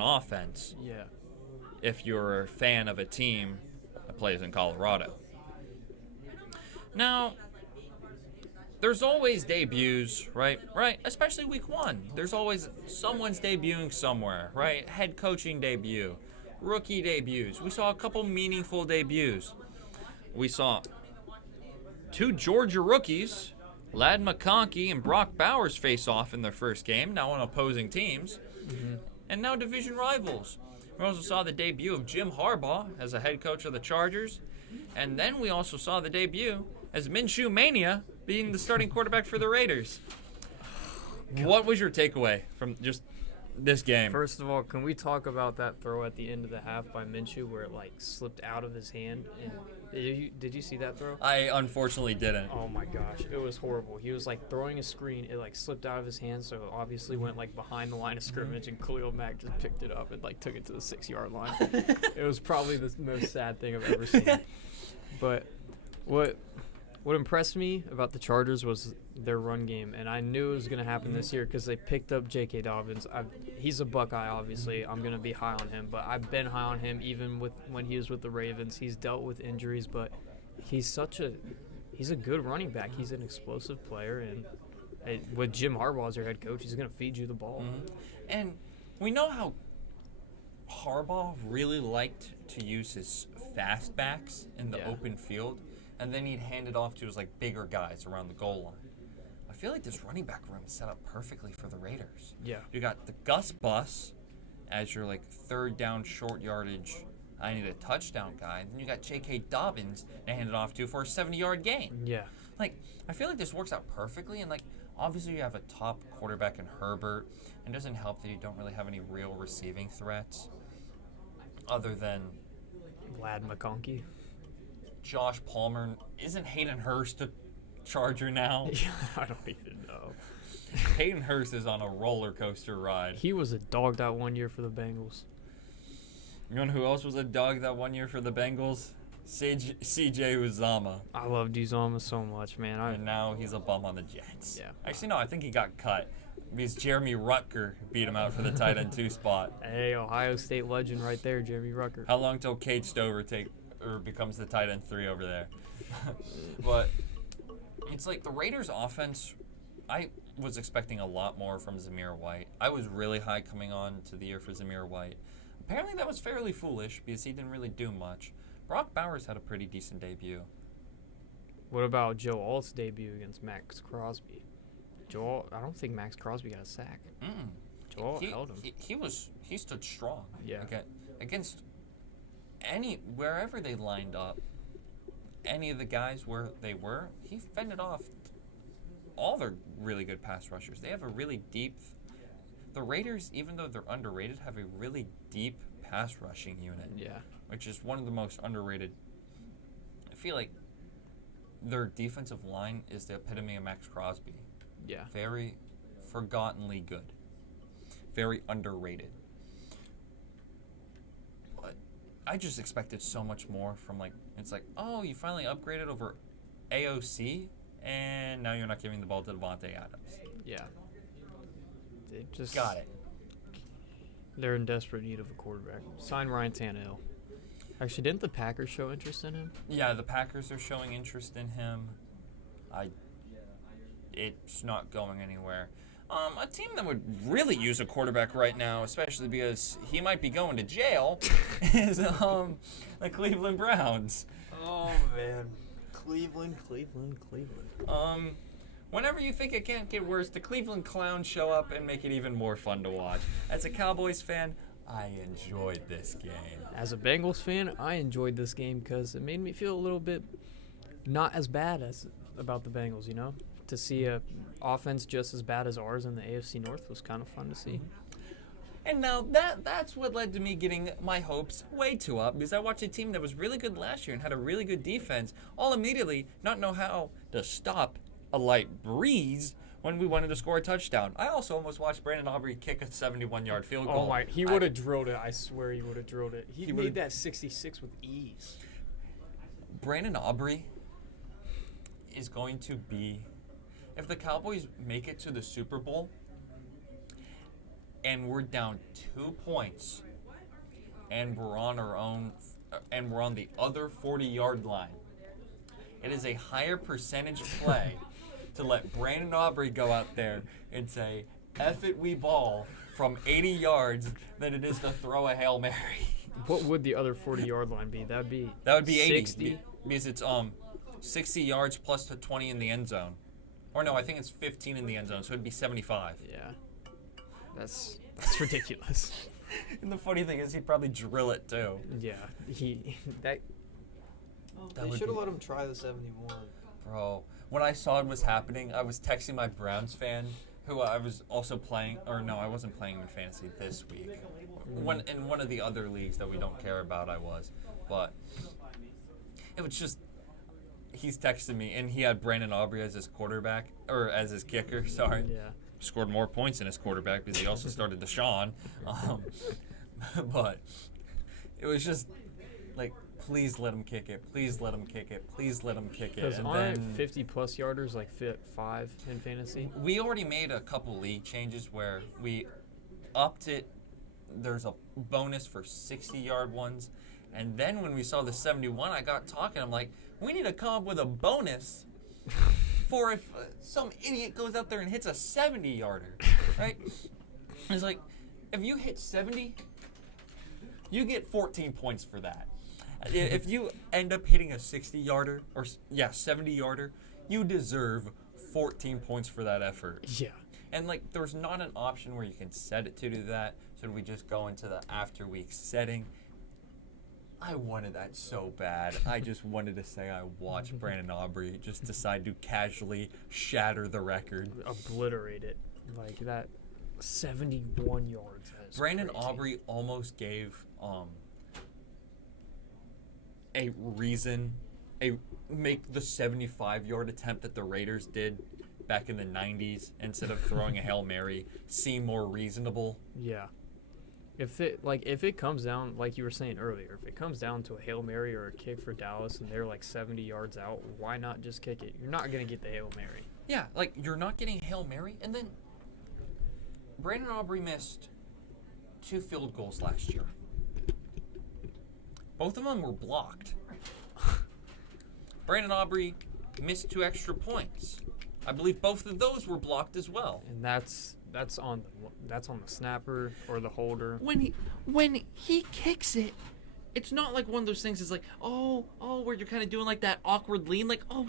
offense. Yeah. If you're a fan of a team that plays in Colorado. Now, there's always debuts, right? Right? Especially week 1. There's always someone's debuting somewhere, right? Head coaching debut, rookie debuts. We saw a couple meaningful debuts. We saw 2 Georgia rookies, Ladd McConkey and Brock Bowers, face off in their first game, now on opposing teams, and now division rivals. We also saw the debut of Jim Harbaugh as a head coach of the Chargers, and then we also saw the debut as Minshew Mania being the starting quarterback for the Raiders. What was your takeaway from just this game? First of all, can we talk about that throw at the end of the half by Minshew where it slipped out of his hand? And did you see that throw? I unfortunately didn't. Oh my gosh, it was horrible. He was throwing a screen, it slipped out of his hand, so it obviously went behind the line of scrimmage, and Khalil Mack just picked it up and took it to the 6-yard line. It was probably the most sad thing I've ever seen. But what impressed me about the Chargers was their run game, and I knew it was going to happen this year because they picked up J.K. Dobbins. He's a Buckeye, obviously. I'm going to be high on him, but I've been high on him even when he was with the Ravens. He's dealt with injuries, but he's a good running back. He's an explosive player, and with Jim Harbaugh as your head coach, he's going to feed you the ball. And we know how Harbaugh really liked to use his fast backs in the open field, and then he'd hand it off to his bigger guys around the goal line. I feel like this running back room is set up perfectly for the Raiders. Yeah. You got the Gus Bus as your third down short yardage, I need a touchdown guy, and then you got J.K. Dobbins to hand it off to for a 70-yard gain. Yeah. I feel like this works out perfectly, and obviously you have a top quarterback in Herbert, and it doesn't help that you don't really have any real receiving threats other than Ladd McConkey. Josh Palmer. Isn't Hayden Hurst a Charger now? Yeah, I don't even know. Hayden Hurst is on a roller coaster ride. He was a dog that one year for the Bengals. You know who else was a dog that one year for the Bengals? C.J. Uzama. I loved Uzama so much, man. And now he's a bum on the Jets. Yeah. Actually, no, I think he got cut because Jeremy Rutger beat him out for the tight end 2 spot. Hey, Ohio State legend right there, Jeremy Rucker. How long till Cade Stover becomes the tight end 3 over there? But it's the Raiders' offense. I was expecting a lot more from Zamir White. I was really high coming on to the year for Zamir White. Apparently that was fairly foolish because he didn't really do much. Brock Bowers had a pretty decent debut. What about Joe Alt's debut against Max Crosby? I don't think Max Crosby got a sack. Joe Alt held him. He stood strong. Yeah. Against wherever they lined up, any of the guys where they were, he fended off all their really good pass rushers. They have a really deep. The Raiders, even though they're underrated, have a really deep pass rushing unit. Yeah. Which is one of the most underrated. I feel like their defensive line is the epitome of Max Crosby. Yeah. Very forgottenly good. Very underrated. But I just expected so much more from oh, you finally upgraded over AOC, and now you're not giving the ball to Devontae Adams. Yeah. They just got it. They're in desperate need of a quarterback. Sign Ryan Tannehill. Actually, didn't the Packers show interest in him? Yeah, the Packers are showing interest in him. It's not going anywhere. A team that would really use a quarterback right now, especially because he might be going to jail, is the Cleveland Browns. Oh, man. Cleveland. Whenever you think it can't get worse, the Cleveland Clowns show up and make it even more fun to watch. As a Cowboys fan, I enjoyed this game. As a Bengals fan, I enjoyed this game because it made me feel a little bit not as bad as about the Bengals, you know? To see a offense just as bad as ours in the AFC North was kind of fun to see. And now that's what led to me getting my hopes way too up, because I watched a team that was really good last year and had a really good defense all immediately not know how to stop a light breeze when we wanted to score a touchdown. I also almost watched Brandon Aubrey kick a 71-yard field goal. Oh my, he would have drilled it. I swear he would have drilled it. He made would've- that 66 with ease. Brandon Aubrey is going to be, if the Cowboys make it to the Super Bowl and we're down 2 points and we're on our own and we're on the other 40-yard line, it is a higher percentage play to let Brandon Aubrey go out there and say, F it, we ball from 80 yards than it is to throw a Hail Mary. What would the other 40-yard line be? That would be 80 60. because it's 60 yards plus the 20 in the end zone. Or no, I think it's 15 in the end zone, so it'd be 75. Yeah. That's ridiculous. And the funny thing is he'd probably drill it too. Yeah. They would should have be- let him try the 71. Bro, when I saw it was happening, I was texting my Browns fan, who I was also playing, or no, I wasn't playing him in fantasy this week. In one of the other leagues that we don't care about, I was. But it was just, he's texting me, and he had Brandon Aubrey as his quarterback, or as his kicker, sorry. Yeah. Scored more points than his quarterback because he also started Deshaun. But it was just like, please let him kick it. Please let him kick it. Please let him kick it. Because And aren't then 50-plus yarders like 5 in fantasy? we already made a couple league changes where we upped it. There's a bonus for 60-yard ones. And then when we saw the 71, I got talking. I'm like, we need to come up with a bonus for if some idiot goes out there and hits a 70-yarder, right? It's like, if you hit 70, you get 14 points for that. If you end up hitting a 60-yarder, or 70-yarder, you deserve 14 points for that effort. Yeah. And like, there's not an option where you can set it to do that, so we just go into the after week setting. I wanted that so bad. I just wanted to say I watched Brandon Aubrey just decide to casually shatter the record. Obliterate it. Like that 71 yards. That is Brandon crazy. Aubrey almost gave a reason, make the 75-yard attempt that the Raiders did back in the 90s instead of throwing a Hail Mary seem more reasonable. Yeah. If it comes down, like you were saying earlier, if it comes down to a Hail Mary or a kick for Dallas and they're like 70 yards out, why not just kick it? You're not going to get the Hail Mary. Yeah, like, you're not getting Hail Mary. And then Brandon Aubrey missed 2 field goals last year. Both of them were blocked. Brandon Aubrey missed 2 extra points. I believe both of those were blocked as well. And that's on the snapper or the holder. When he kicks it, it's not like one of those things. It's like, oh, where you're kind of doing like that awkward lean, like, oh,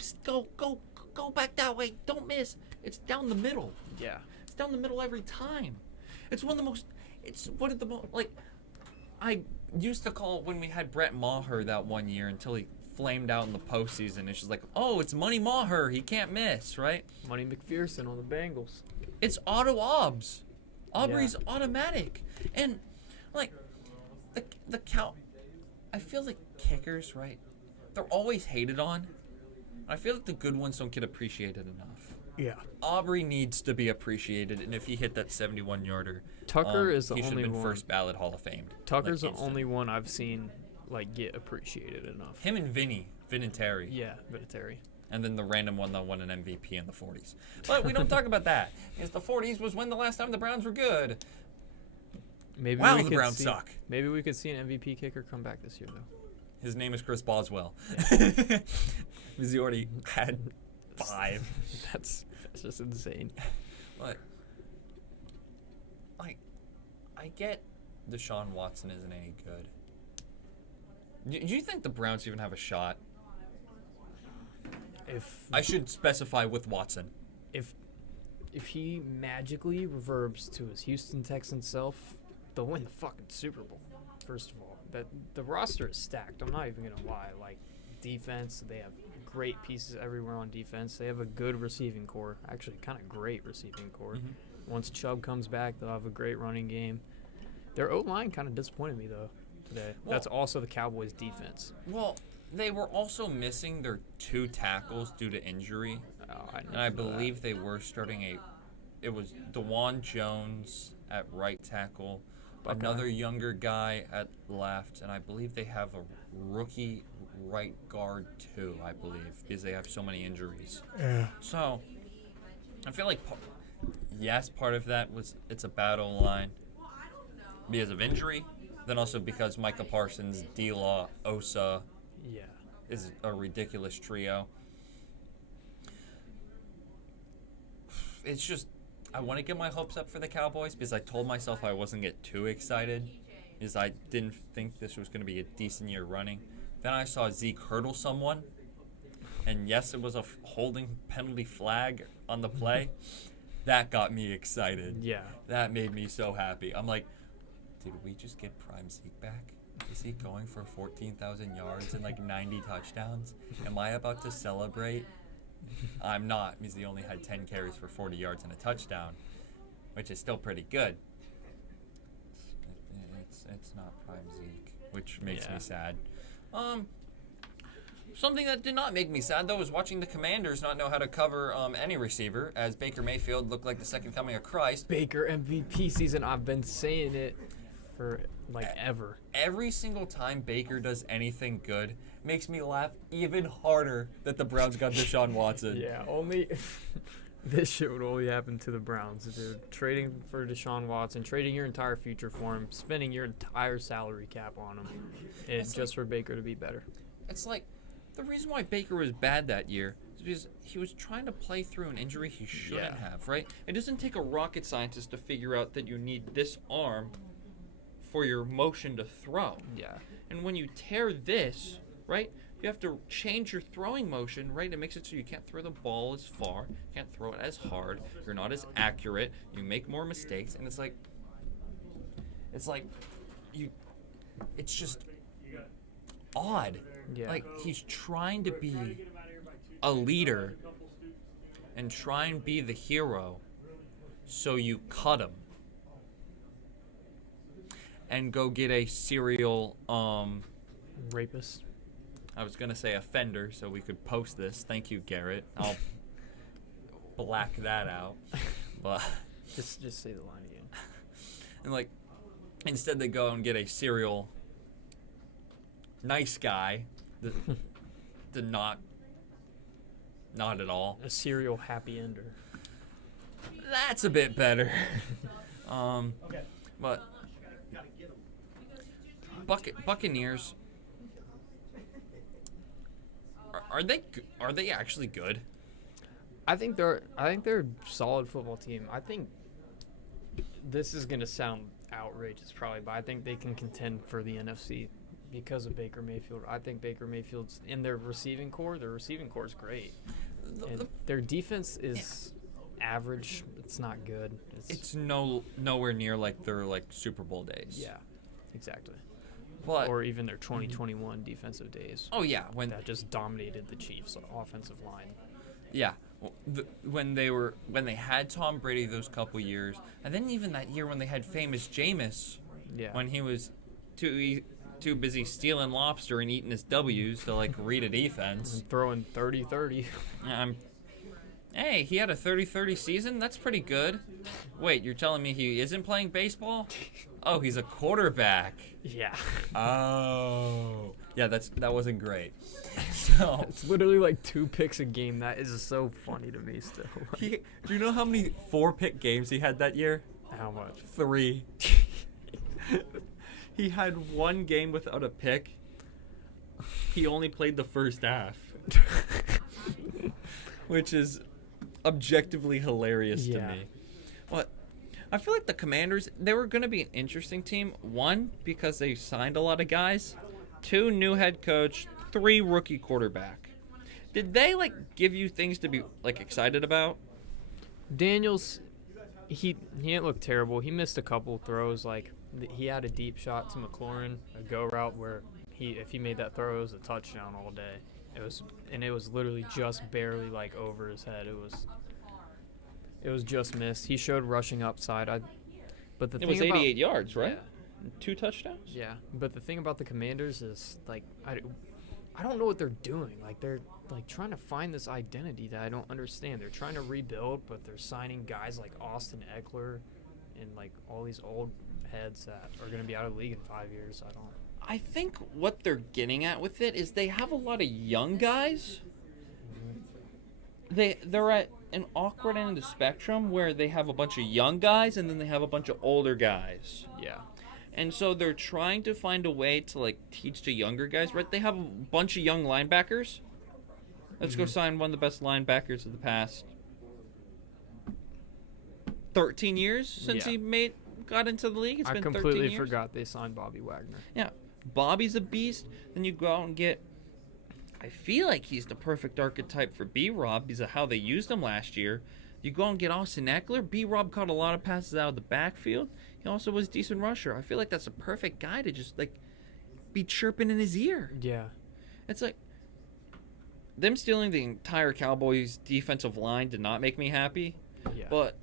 go back that way, don't miss. It's down the middle. Yeah. It's down the middle every time. It's one of the most. It's one of the most. Like, I used to call when we had Brett Maher that one year until he flamed out in the postseason. It's just like, oh, it's Money Maher. He can't miss, right? Money McPherson on the Bengals. It's auto obs. Aubrey's automatic. And, like, the cow. I feel like kickers, right? They're always hated on. I feel like the good ones don't get appreciated enough. Yeah. Aubrey needs to be appreciated, and if he hit that 71-yarder, Tucker is the he should only have been one. first ballot Hall of Fame. Tucker's like, the only one I've seen like get appreciated enough. Him and Vin and Terry. Yeah, Vinatieri. And then the random one that won an MVP in the 40s. But we don't talk about that, because the 40s was when the last time the Browns were good. Maybe Wow, we the could Browns see, suck. Maybe we could see an MVP kicker come back this year though. His name is Chris Boswell. Because he already had 5. That's just insane. But, like, I get Deshaun Watson isn't any good. Do you think the Browns even have a shot? I should specify with Watson. If he magically reverbs to his Houston Texans self, they'll win the fucking Super Bowl. First of all, that the roster is stacked. I'm not even gonna lie. Like defense, they have great pieces everywhere on defense. They have a good receiving core, actually kind of great receiving core. Mm-hmm. Once Chubb comes back, they'll have a great running game. Their O-line kind of disappointed me, though, today. Well, that's also the Cowboys' defense. Well, they were also missing their 2 tackles due to injury. And I believe they were starting it was DeJuan Jones at right tackle, another younger guy at left, and I believe they have a rookie right guard too, I believe, because they have so many injuries. Yeah. So, I feel like, yes, part of that was it's a bad O-line because of injury, then also because Micah Parsons, D-Law, Osa is a ridiculous trio. It's just, I want to get my hopes up for the Cowboys because I told myself I wasn't get too excited because I didn't think this was going to be a decent year running. Then I saw Zeke hurdle someone, and yes, it was a holding penalty flag on the play. That got me excited. Yeah. That made me so happy. I'm like, did we just get prime Zeke back? Is he going for 14,000 yards and like 90 touchdowns? Am I about to celebrate? I'm not, because he only had 10 carries for 40 yards and a touchdown, which is still pretty good. It's not prime Zeke, which makes me sad. Something that did not make me sad, though, was watching the Commanders not know how to cover any receiver, as Baker Mayfield looked like the second coming of Christ. Baker MVP season. I've been saying it for ever. Every single time Baker does anything good, makes me laugh even harder that the Browns got Deshaun Watson. Yeah, only this shit would only happen to the Browns, dude. Trading for Deshaun Watson, trading your entire future for him, spending your entire salary cap on him, just for Baker to be better. It's like the reason why Baker was bad that year is because he was trying to play through an injury he shouldn't have, right? It doesn't take a rocket scientist to figure out that you need this arm for your motion to throw. Yeah. And when you tear this, right, you have to change your throwing motion, right? It makes it so you can't throw the ball as far, can't throw it as hard, you're not as accurate, you make more mistakes, and it's just odd. Yeah. Like, he's trying to be a leader and try and be the hero, so you cut him and go get a serial Rapist. I was going to say offender, so we could post this. Thank you, Garrett. I'll black that out. But Just say the line again. and like, instead they go and get a serial nice guy, the not at all. A serial happy ender. That's a bit better. But Buccaneers, are they actually good? I think they're a solid football team. I think this is gonna sound outrageous probably, but I think they can contend for the NFC because of Baker Mayfield. I think Baker Mayfield's in their receiving core. Their receiving core is great. And their defense is average. It's not good. It's nowhere near like their like Super Bowl days. Yeah, exactly. But Or even their 2021 defensive days. oh yeah, when That just dominated the Chiefs' offensive line. yeah, well, when they had Tom Brady those couple years, and then even that year when they had famous Jameis, Yeah. when he was too busy stealing lobster and eating his W's to like read a defense. And throwing 30-30. Hey, he had a 30-30 season? That's pretty good. Wait, you're telling me he isn't playing baseball? Oh, he's a quarterback. Yeah. Oh. Yeah, that wasn't great. So It's literally like 2 picks a game. That is so funny to me still. do you know how many 4-pick games he had that year? How much? 3. He had 1 game without a pick. He only played the first half. Which is objectively hilarious to me. But I feel like the Commanders, they were going to be an interesting team. 1, because they signed a lot of guys. 2, new head coach. 3, rookie quarterback. Did they like give you things to be like excited about? Daniels, he didn't look terrible. He missed a couple throws. Like he had a deep shot to McLaurin, a go route where if he made that throw, it was a touchdown all day. It was literally just barely like over his head. It was just missed. He showed rushing upside. But the It thing was about 88 yards, right? 2 touchdowns? Yeah, but the thing about the Commanders is like I don't know what they're doing. Like they're like trying to find this identity that I don't understand. They're trying to rebuild, but they're signing guys like Austin Eckler and like all these old heads that are going to be out of the league in 5 years. I think what they're getting at with it is they have a lot of young guys. They're at an awkward end of the spectrum where they have a bunch of young guys and then they have a bunch of older guys. Yeah. And so they're trying to find a way to like teach the younger guys, right? They have a bunch of young linebackers. Let's go sign one of the best linebackers of the past 13 years since Yeah. he got into the league. It's I been completely 13 years. forgot they signed Bobby Wagner. Yeah. Bobby's a beast. Then you go out and get, I feel like he's the perfect archetype for B-Rob because of how they used him last year. You go out and get Austin Eckler. B-Rob caught a lot of passes out of the backfield. He also was a decent rusher. I feel like that's a perfect guy to just like be chirping in his ear. Yeah. It's like them stealing the entire Cowboys defensive line did not make me happy. Yeah. But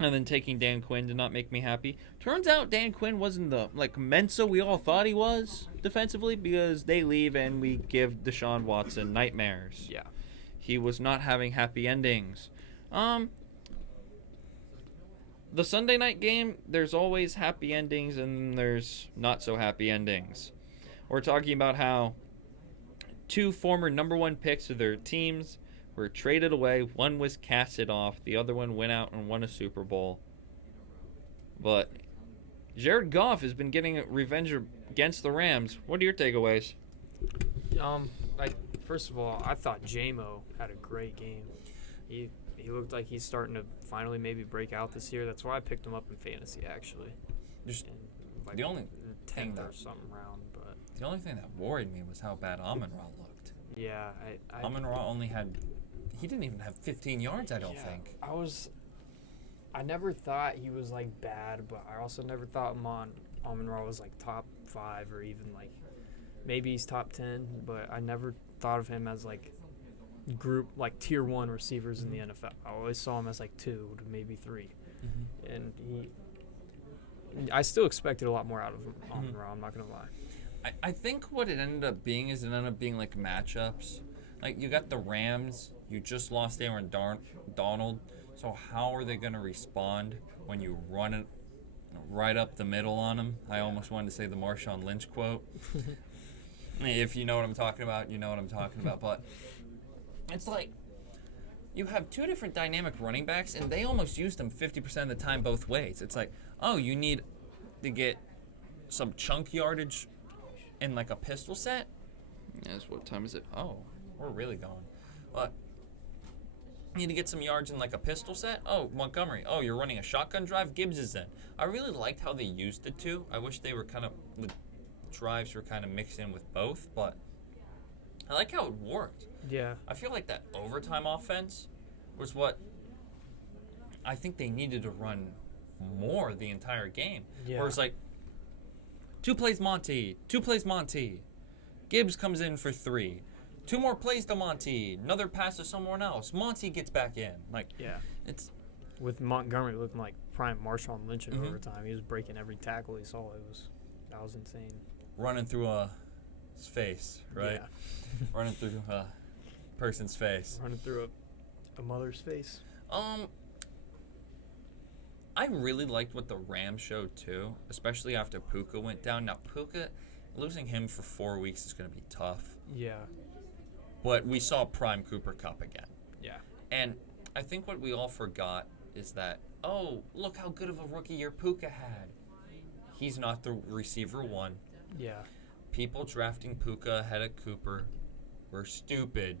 and then taking Dan Quinn did not make me happy. Turns out Dan Quinn wasn't the like Mensa we all thought he was defensively because they leave and we give Deshaun Watson nightmares. Yeah. He was not having happy endings. The Sunday night game, there's always happy endings and there's not so happy endings. We're talking about how 2 former number 1 picks of their teams were traded away. One was casted off. The other one went out and won a Super Bowl. But Jared Goff has been getting revenge against the Rams. What are your takeaways? Like first of all, I thought J-Mo had a great game. He looked like he's starting to finally maybe break out this year. That's why I picked him up in fantasy actually. Just In, like, the only thing 10th that or something round, but the only thing that worried me was how bad Amon-Ra looked. yeah, Amon-Ra only had, he didn't even have 15 yards, I don't yeah, think. I never thought he was like bad, but I also never thought Amon-Ra was like top 5 or even like maybe he's top 10, but I never thought of him as like group like tier 1 receivers in the NFL. I always saw him as like 2 to maybe 3. And I still expected a lot more out of him on Raw, I'm not gonna lie. I think what it ended up being is it ended up being like matchups. Like you got the Rams, you just lost Aaron Donald, so how are they gonna respond when you run it right up the middle on them? I almost wanted to say the Marshawn Lynch quote. If you know what I'm talking about, you know what I'm talking about. But it's like you have 2 different dynamic running backs, and they almost use them 50% of the time both ways. It's like, oh, you need to get some chunk yardage in like a pistol set. Yes, what time is it? Oh, we're really going. But you need to get some yards in like a pistol set. Oh, Montgomery. Oh, you're running a shotgun drive. Gibbs is in. I really liked how they used the 2. I wish they were kind of the drives were kind of mixed in with both, but I like how it worked. Yeah. I feel like that overtime offense was what I think they needed to run more the entire game. Yeah. Where it's like 2 plays Monty, 2 plays Monty. Gibbs comes in for 3. 2 more plays to Monty. Another pass to someone else. Monty gets back in. Like, Yeah. it's With Montgomery looking like prime Marshawn Lynch in overtime. He was breaking every tackle he saw. That was insane. running through his face, right? Yeah. Running through a person's face. Running through a mother's face. I really liked what the Rams showed too, especially after Puka went down. Now Puka, losing him for 4 weeks is going to be tough. Yeah. But we saw prime Cooper Kupp again. Yeah. And I think what we all forgot is that, oh, look how good of a rookie year Puka had. He's not the receiver 1. Yeah. People drafting Puka ahead of Cooper were stupid.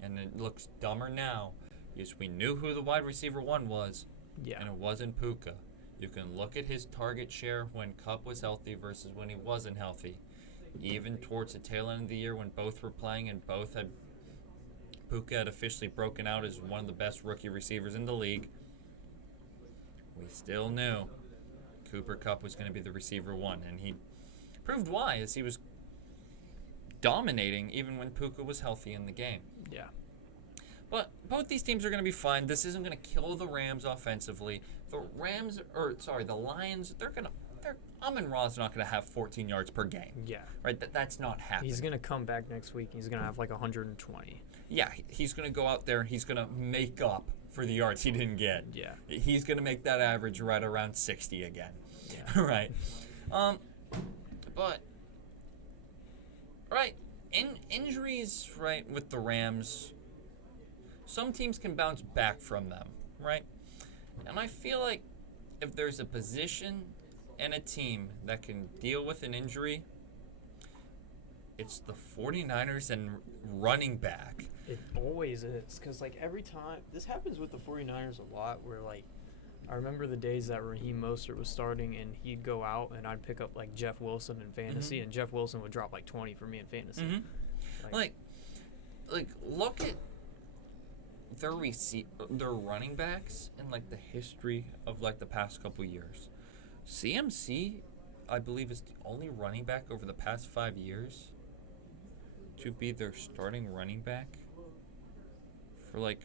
And it looks dumber now. Because we knew who the wide receiver 1 was. Yeah. And it wasn't Puka. You can look at his target share when Kupp was healthy versus when he wasn't healthy. Even towards the tail end of the year when both were playing and Puka had officially broken out as one of the best rookie receivers in the league, we still knew Cooper Kupp was going to be the receiver 1, and he proved why, as he was dominating even when Puka was healthy in the game. Yeah. But both these teams are going to be fine. This isn't going to kill the Rams offensively. The Lions, Amon-Ra's not going to have 14 yards per game. Yeah. Right? That's not happening. He's going to come back next week. He's going to have like 120. Yeah, he's going to go out there and he's going to make up for the yards he didn't get. Yeah. He's going to make that average right around 60 again. Yeah. Right. But right, injuries, right, with the Rams, some teams can bounce back from them, right? And I feel like if there's a position and a team that can deal with an injury, it's the 49ers and running back. It always is, because, like, every time – this happens with the 49ers a lot where, like, I remember the days that Raheem Mostert was starting and he'd go out and I'd pick up, like, Jeff Wilson in fantasy, and Jeff Wilson would drop, like, 20 for me in fantasy. Like, look at their running backs and, like, the history of, like, the past couple years. CMC, I believe, is the only running back over the past 5 years to be their starting running back for, like,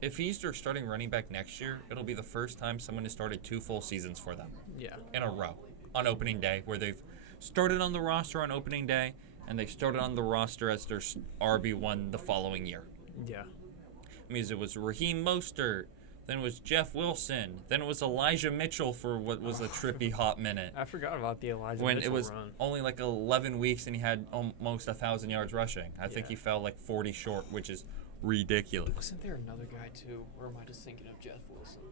if he's their starting running back next year, it'll be the first time someone has started 2 full seasons for them. Yeah. In a row on opening day, where they've started on the roster on opening day and they started on the roster as their RB1 the following year. Yeah. I mean, it was Raheem Mostert, then it was Jeff Wilson, then it was Elijah Mitchell for what was a trippy hot minute. I forgot about the Elijah When Mitchell it was run. only like 11 weeks and he had almost 1,000 yards rushing. I think Yeah. he fell like 40 short, which is ridiculous. Wasn't there another guy, too? Or am I just thinking of Jeff Wilson?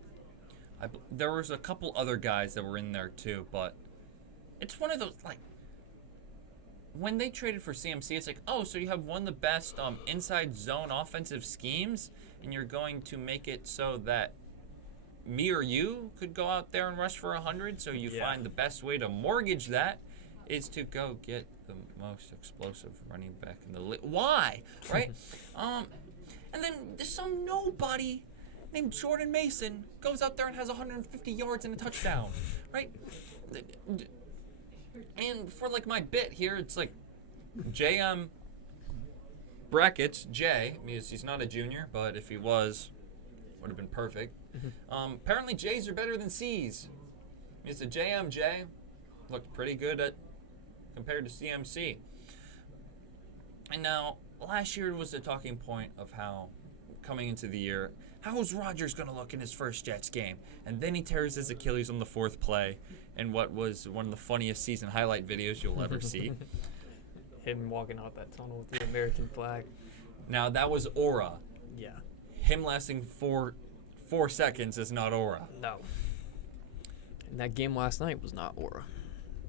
There was a couple other guys that were in there too, but it's one of those, like, when they traded for CMC, it's like, oh, so you have one of the best inside zone offensive schemes, and you're going to make it so that me or you could go out there and rush for 100, so you find the best way to mortgage that is to go get the most explosive running back in the league. Why? Right? And then there's some nobody named Jordan Mason goes out there and has 150 yards and a touchdown, right? And for, like, my bit here, it's like JM brackets J, because he's not a junior, but if he was, would have been perfect. Apparently J's are better than C's. It's a JMJ looked pretty good compared to CMC. And now, last year was the talking point of how, coming into the year, how is Rodgers going to look in his first Jets game? And then he tears his Achilles on the 4th play in what was one of the funniest season highlight videos you'll ever see. Him walking out that tunnel with the American flag. Now, that was aura. Yeah. Him lasting 4 seconds is not aura. No. And that game last night was not aura.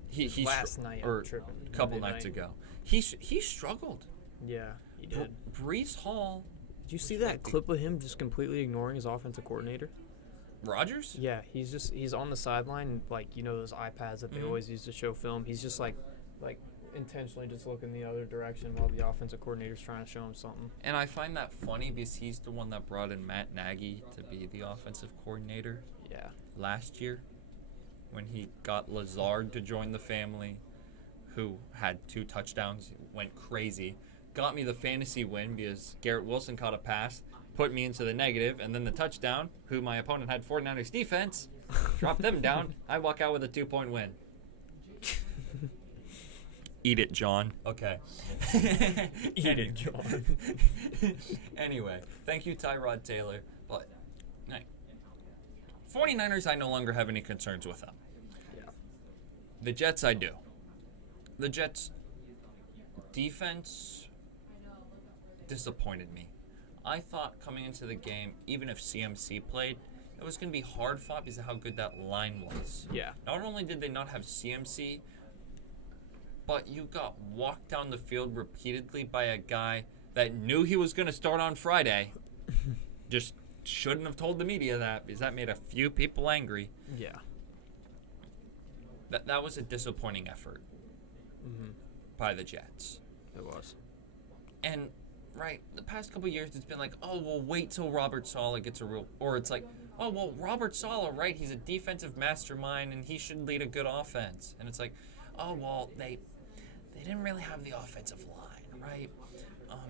He last night, or I'm tripping. a couple Monday nights night. ago. He struggled. Yeah, he did. Brees Hall. Did you see that clip of him just completely ignoring his offensive coordinator? Rodgers? Yeah, he's on the sideline, like, you know, those iPads that they always use to show film. He's just like intentionally just looking the other direction while the offensive coordinator's trying to show him something. And I find that funny because he's the one that brought in Matt Nagy to be the offensive coordinator. Yeah. Last year, when he got Lazard to join the family, who had 2 touchdowns, went crazy, got me the fantasy win because Garrett Wilson caught a pass, put me into the negative, and then the touchdown, who my opponent had 49ers defense, dropped them down. I walk out with a 2-point win. Eat it, John. Okay. Eat it, John. Anyway, thank you, Tyrod Taylor. But 49ers, I no longer have any concerns with them. Yeah. The Jets, I do. The Jets' defense disappointed me. I thought coming into the game, even if CMC played, it was going to be hard fought because of how good that line was. Yeah. Not only did they not have CMC, but you got walked down the field repeatedly by a guy that knew he was going to start on Friday. Just shouldn't have told the media that because that made a few people angry. Yeah. That was a disappointing effort by the Jets. It was. And, right, the past couple of years it's been like, oh, well, wait till Robert Saleh gets a real... Or it's like, oh, well, Robert Saleh, right, he's a defensive mastermind and he should lead a good offense. And it's like, oh, well, they didn't really have the offensive line, right?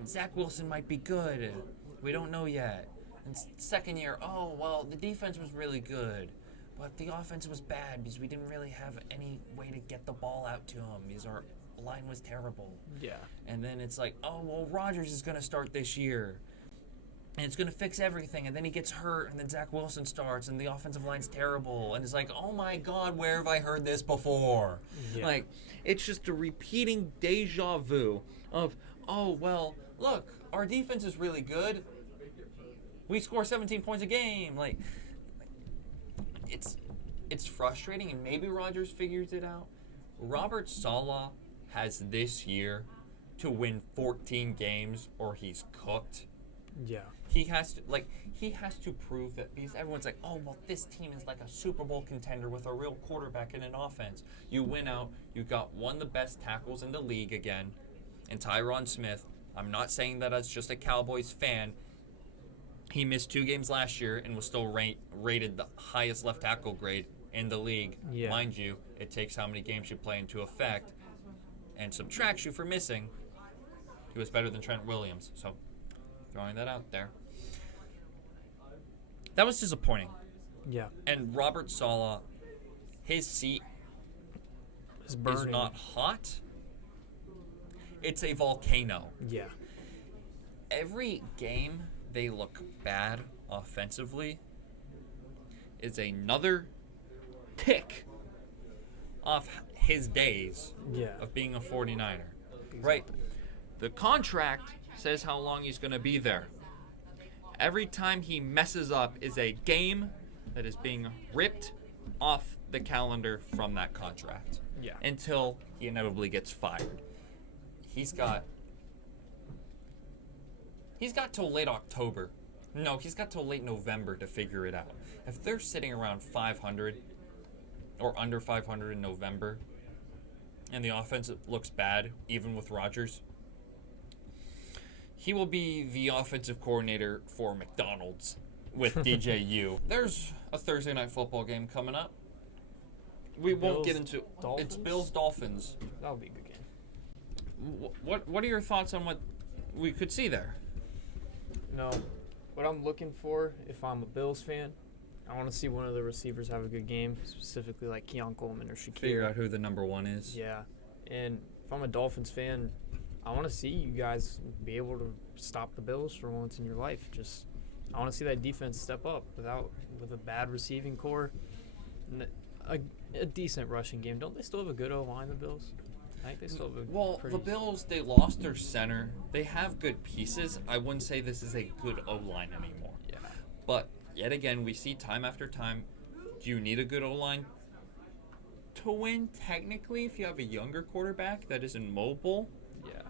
Zach Wilson might be good. We don't know yet. And second year, oh, well, the defense was really good. But the offense was bad because we didn't really have any way to get the ball out to him because our line was terrible. Yeah. And then it's like, oh, well, Rodgers is going to start this year. And it's going to fix everything. And then he gets hurt, and then Zach Wilson starts, and the offensive line's terrible. And it's like, oh, my God, where have I heard this before? Yeah. Like, it's just a repeating deja vu of, oh, well, look, our defense is really good. We score 17 points a game. Like, it's frustrating, and maybe Rodgers figures it out. Robert Saleh has this year to win 14 games, or he's cooked. Yeah. He has to prove that, because everyone's like, oh, well, this team is like a Super Bowl contender with a real quarterback and an offense. You win out. You got one of the best tackles in the league again, and Tyron Smith. I'm not saying that as just a Cowboys fan. He missed 2 games last year and was still rated the highest left tackle grade in the league. Yeah. Mind you, it takes how many games you play into effect and subtracts you for missing. He was better than Trent Williams, so throwing that out there. That was disappointing. Yeah. And Robert Saleh, his seat It's burning. is not hot. It's a volcano. Yeah. Every game they look bad offensively is another tick off his days Yeah. of being a 49er. Right? The contract says how long he's going to be there. Every time he messes up is a game that is being ripped off the calendar from that contract. Yeah. Until he inevitably gets fired. He's got till late October. No, he's got till late November to figure it out. If they're sitting around 500 or under 500 in November, and the offense looks bad, even with Rodgers, he will be the offensive coordinator for McDonald's with DJU. There's a Thursday night football game coming up. We won't get into Dolphins? It's Bills-Dolphins. That'll be a good game. What are your thoughts on what we could see there? No. What I'm looking for, if I'm a Bills fan, I want to see one of the receivers have a good game, specifically like Keon Coleman or Shakir. Figure out who the number one is. Yeah. And if I'm a Dolphins fan, I want to see you guys be able to stop the Bills for once in your life. I want to see that defense step up with a bad receiving core and a decent rushing game. Don't they still have a good O-line, the Bills? I think they still have The Bills, they lost their center. They have good pieces. I wouldn't say this is a good O-line anymore. Yeah. But yet again, we see time after time, do you need a good O-line to win? Technically, if you have a younger quarterback that isn't mobile. Yeah.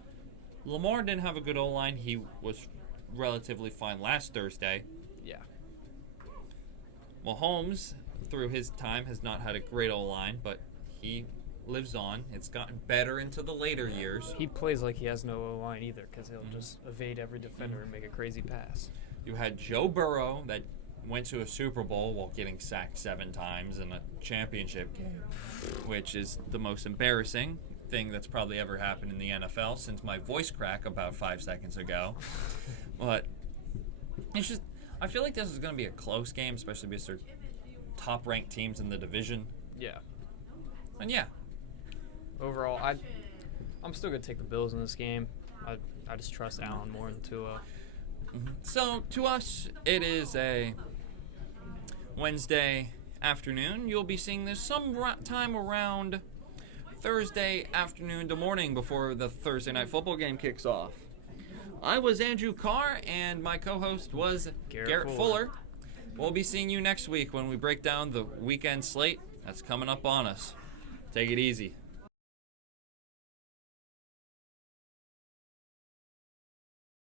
Lamar didn't have a good O-line. He was relatively fine last Thursday. Yeah. Mahomes, through his time, has not had a great O-line, but he lives on. It's gotten better into the later years. He plays like he has no O-line either because he'll just evade every defender and make a crazy pass. You had Joe Burrow that went to a Super Bowl while getting sacked 7 times in a championship game, which is the most embarrassing thing that's probably ever happened in the NFL since my voice crack about 5 seconds ago. But it's just, I feel like this is going to be a close game, especially because they're top-ranked teams in the division. Yeah. And yeah. Overall, I'm still going to take the Bills in this game. I just trust Allen more than Tua. So, to us, it is a Wednesday afternoon. You'll be seeing this sometime around Thursday afternoon to morning before the Thursday night football game kicks off. I was Andrew Carr, and my co-host was Garrett Fuller. We'll be seeing you next week when we break down the weekend slate that's coming up on us. Take it easy.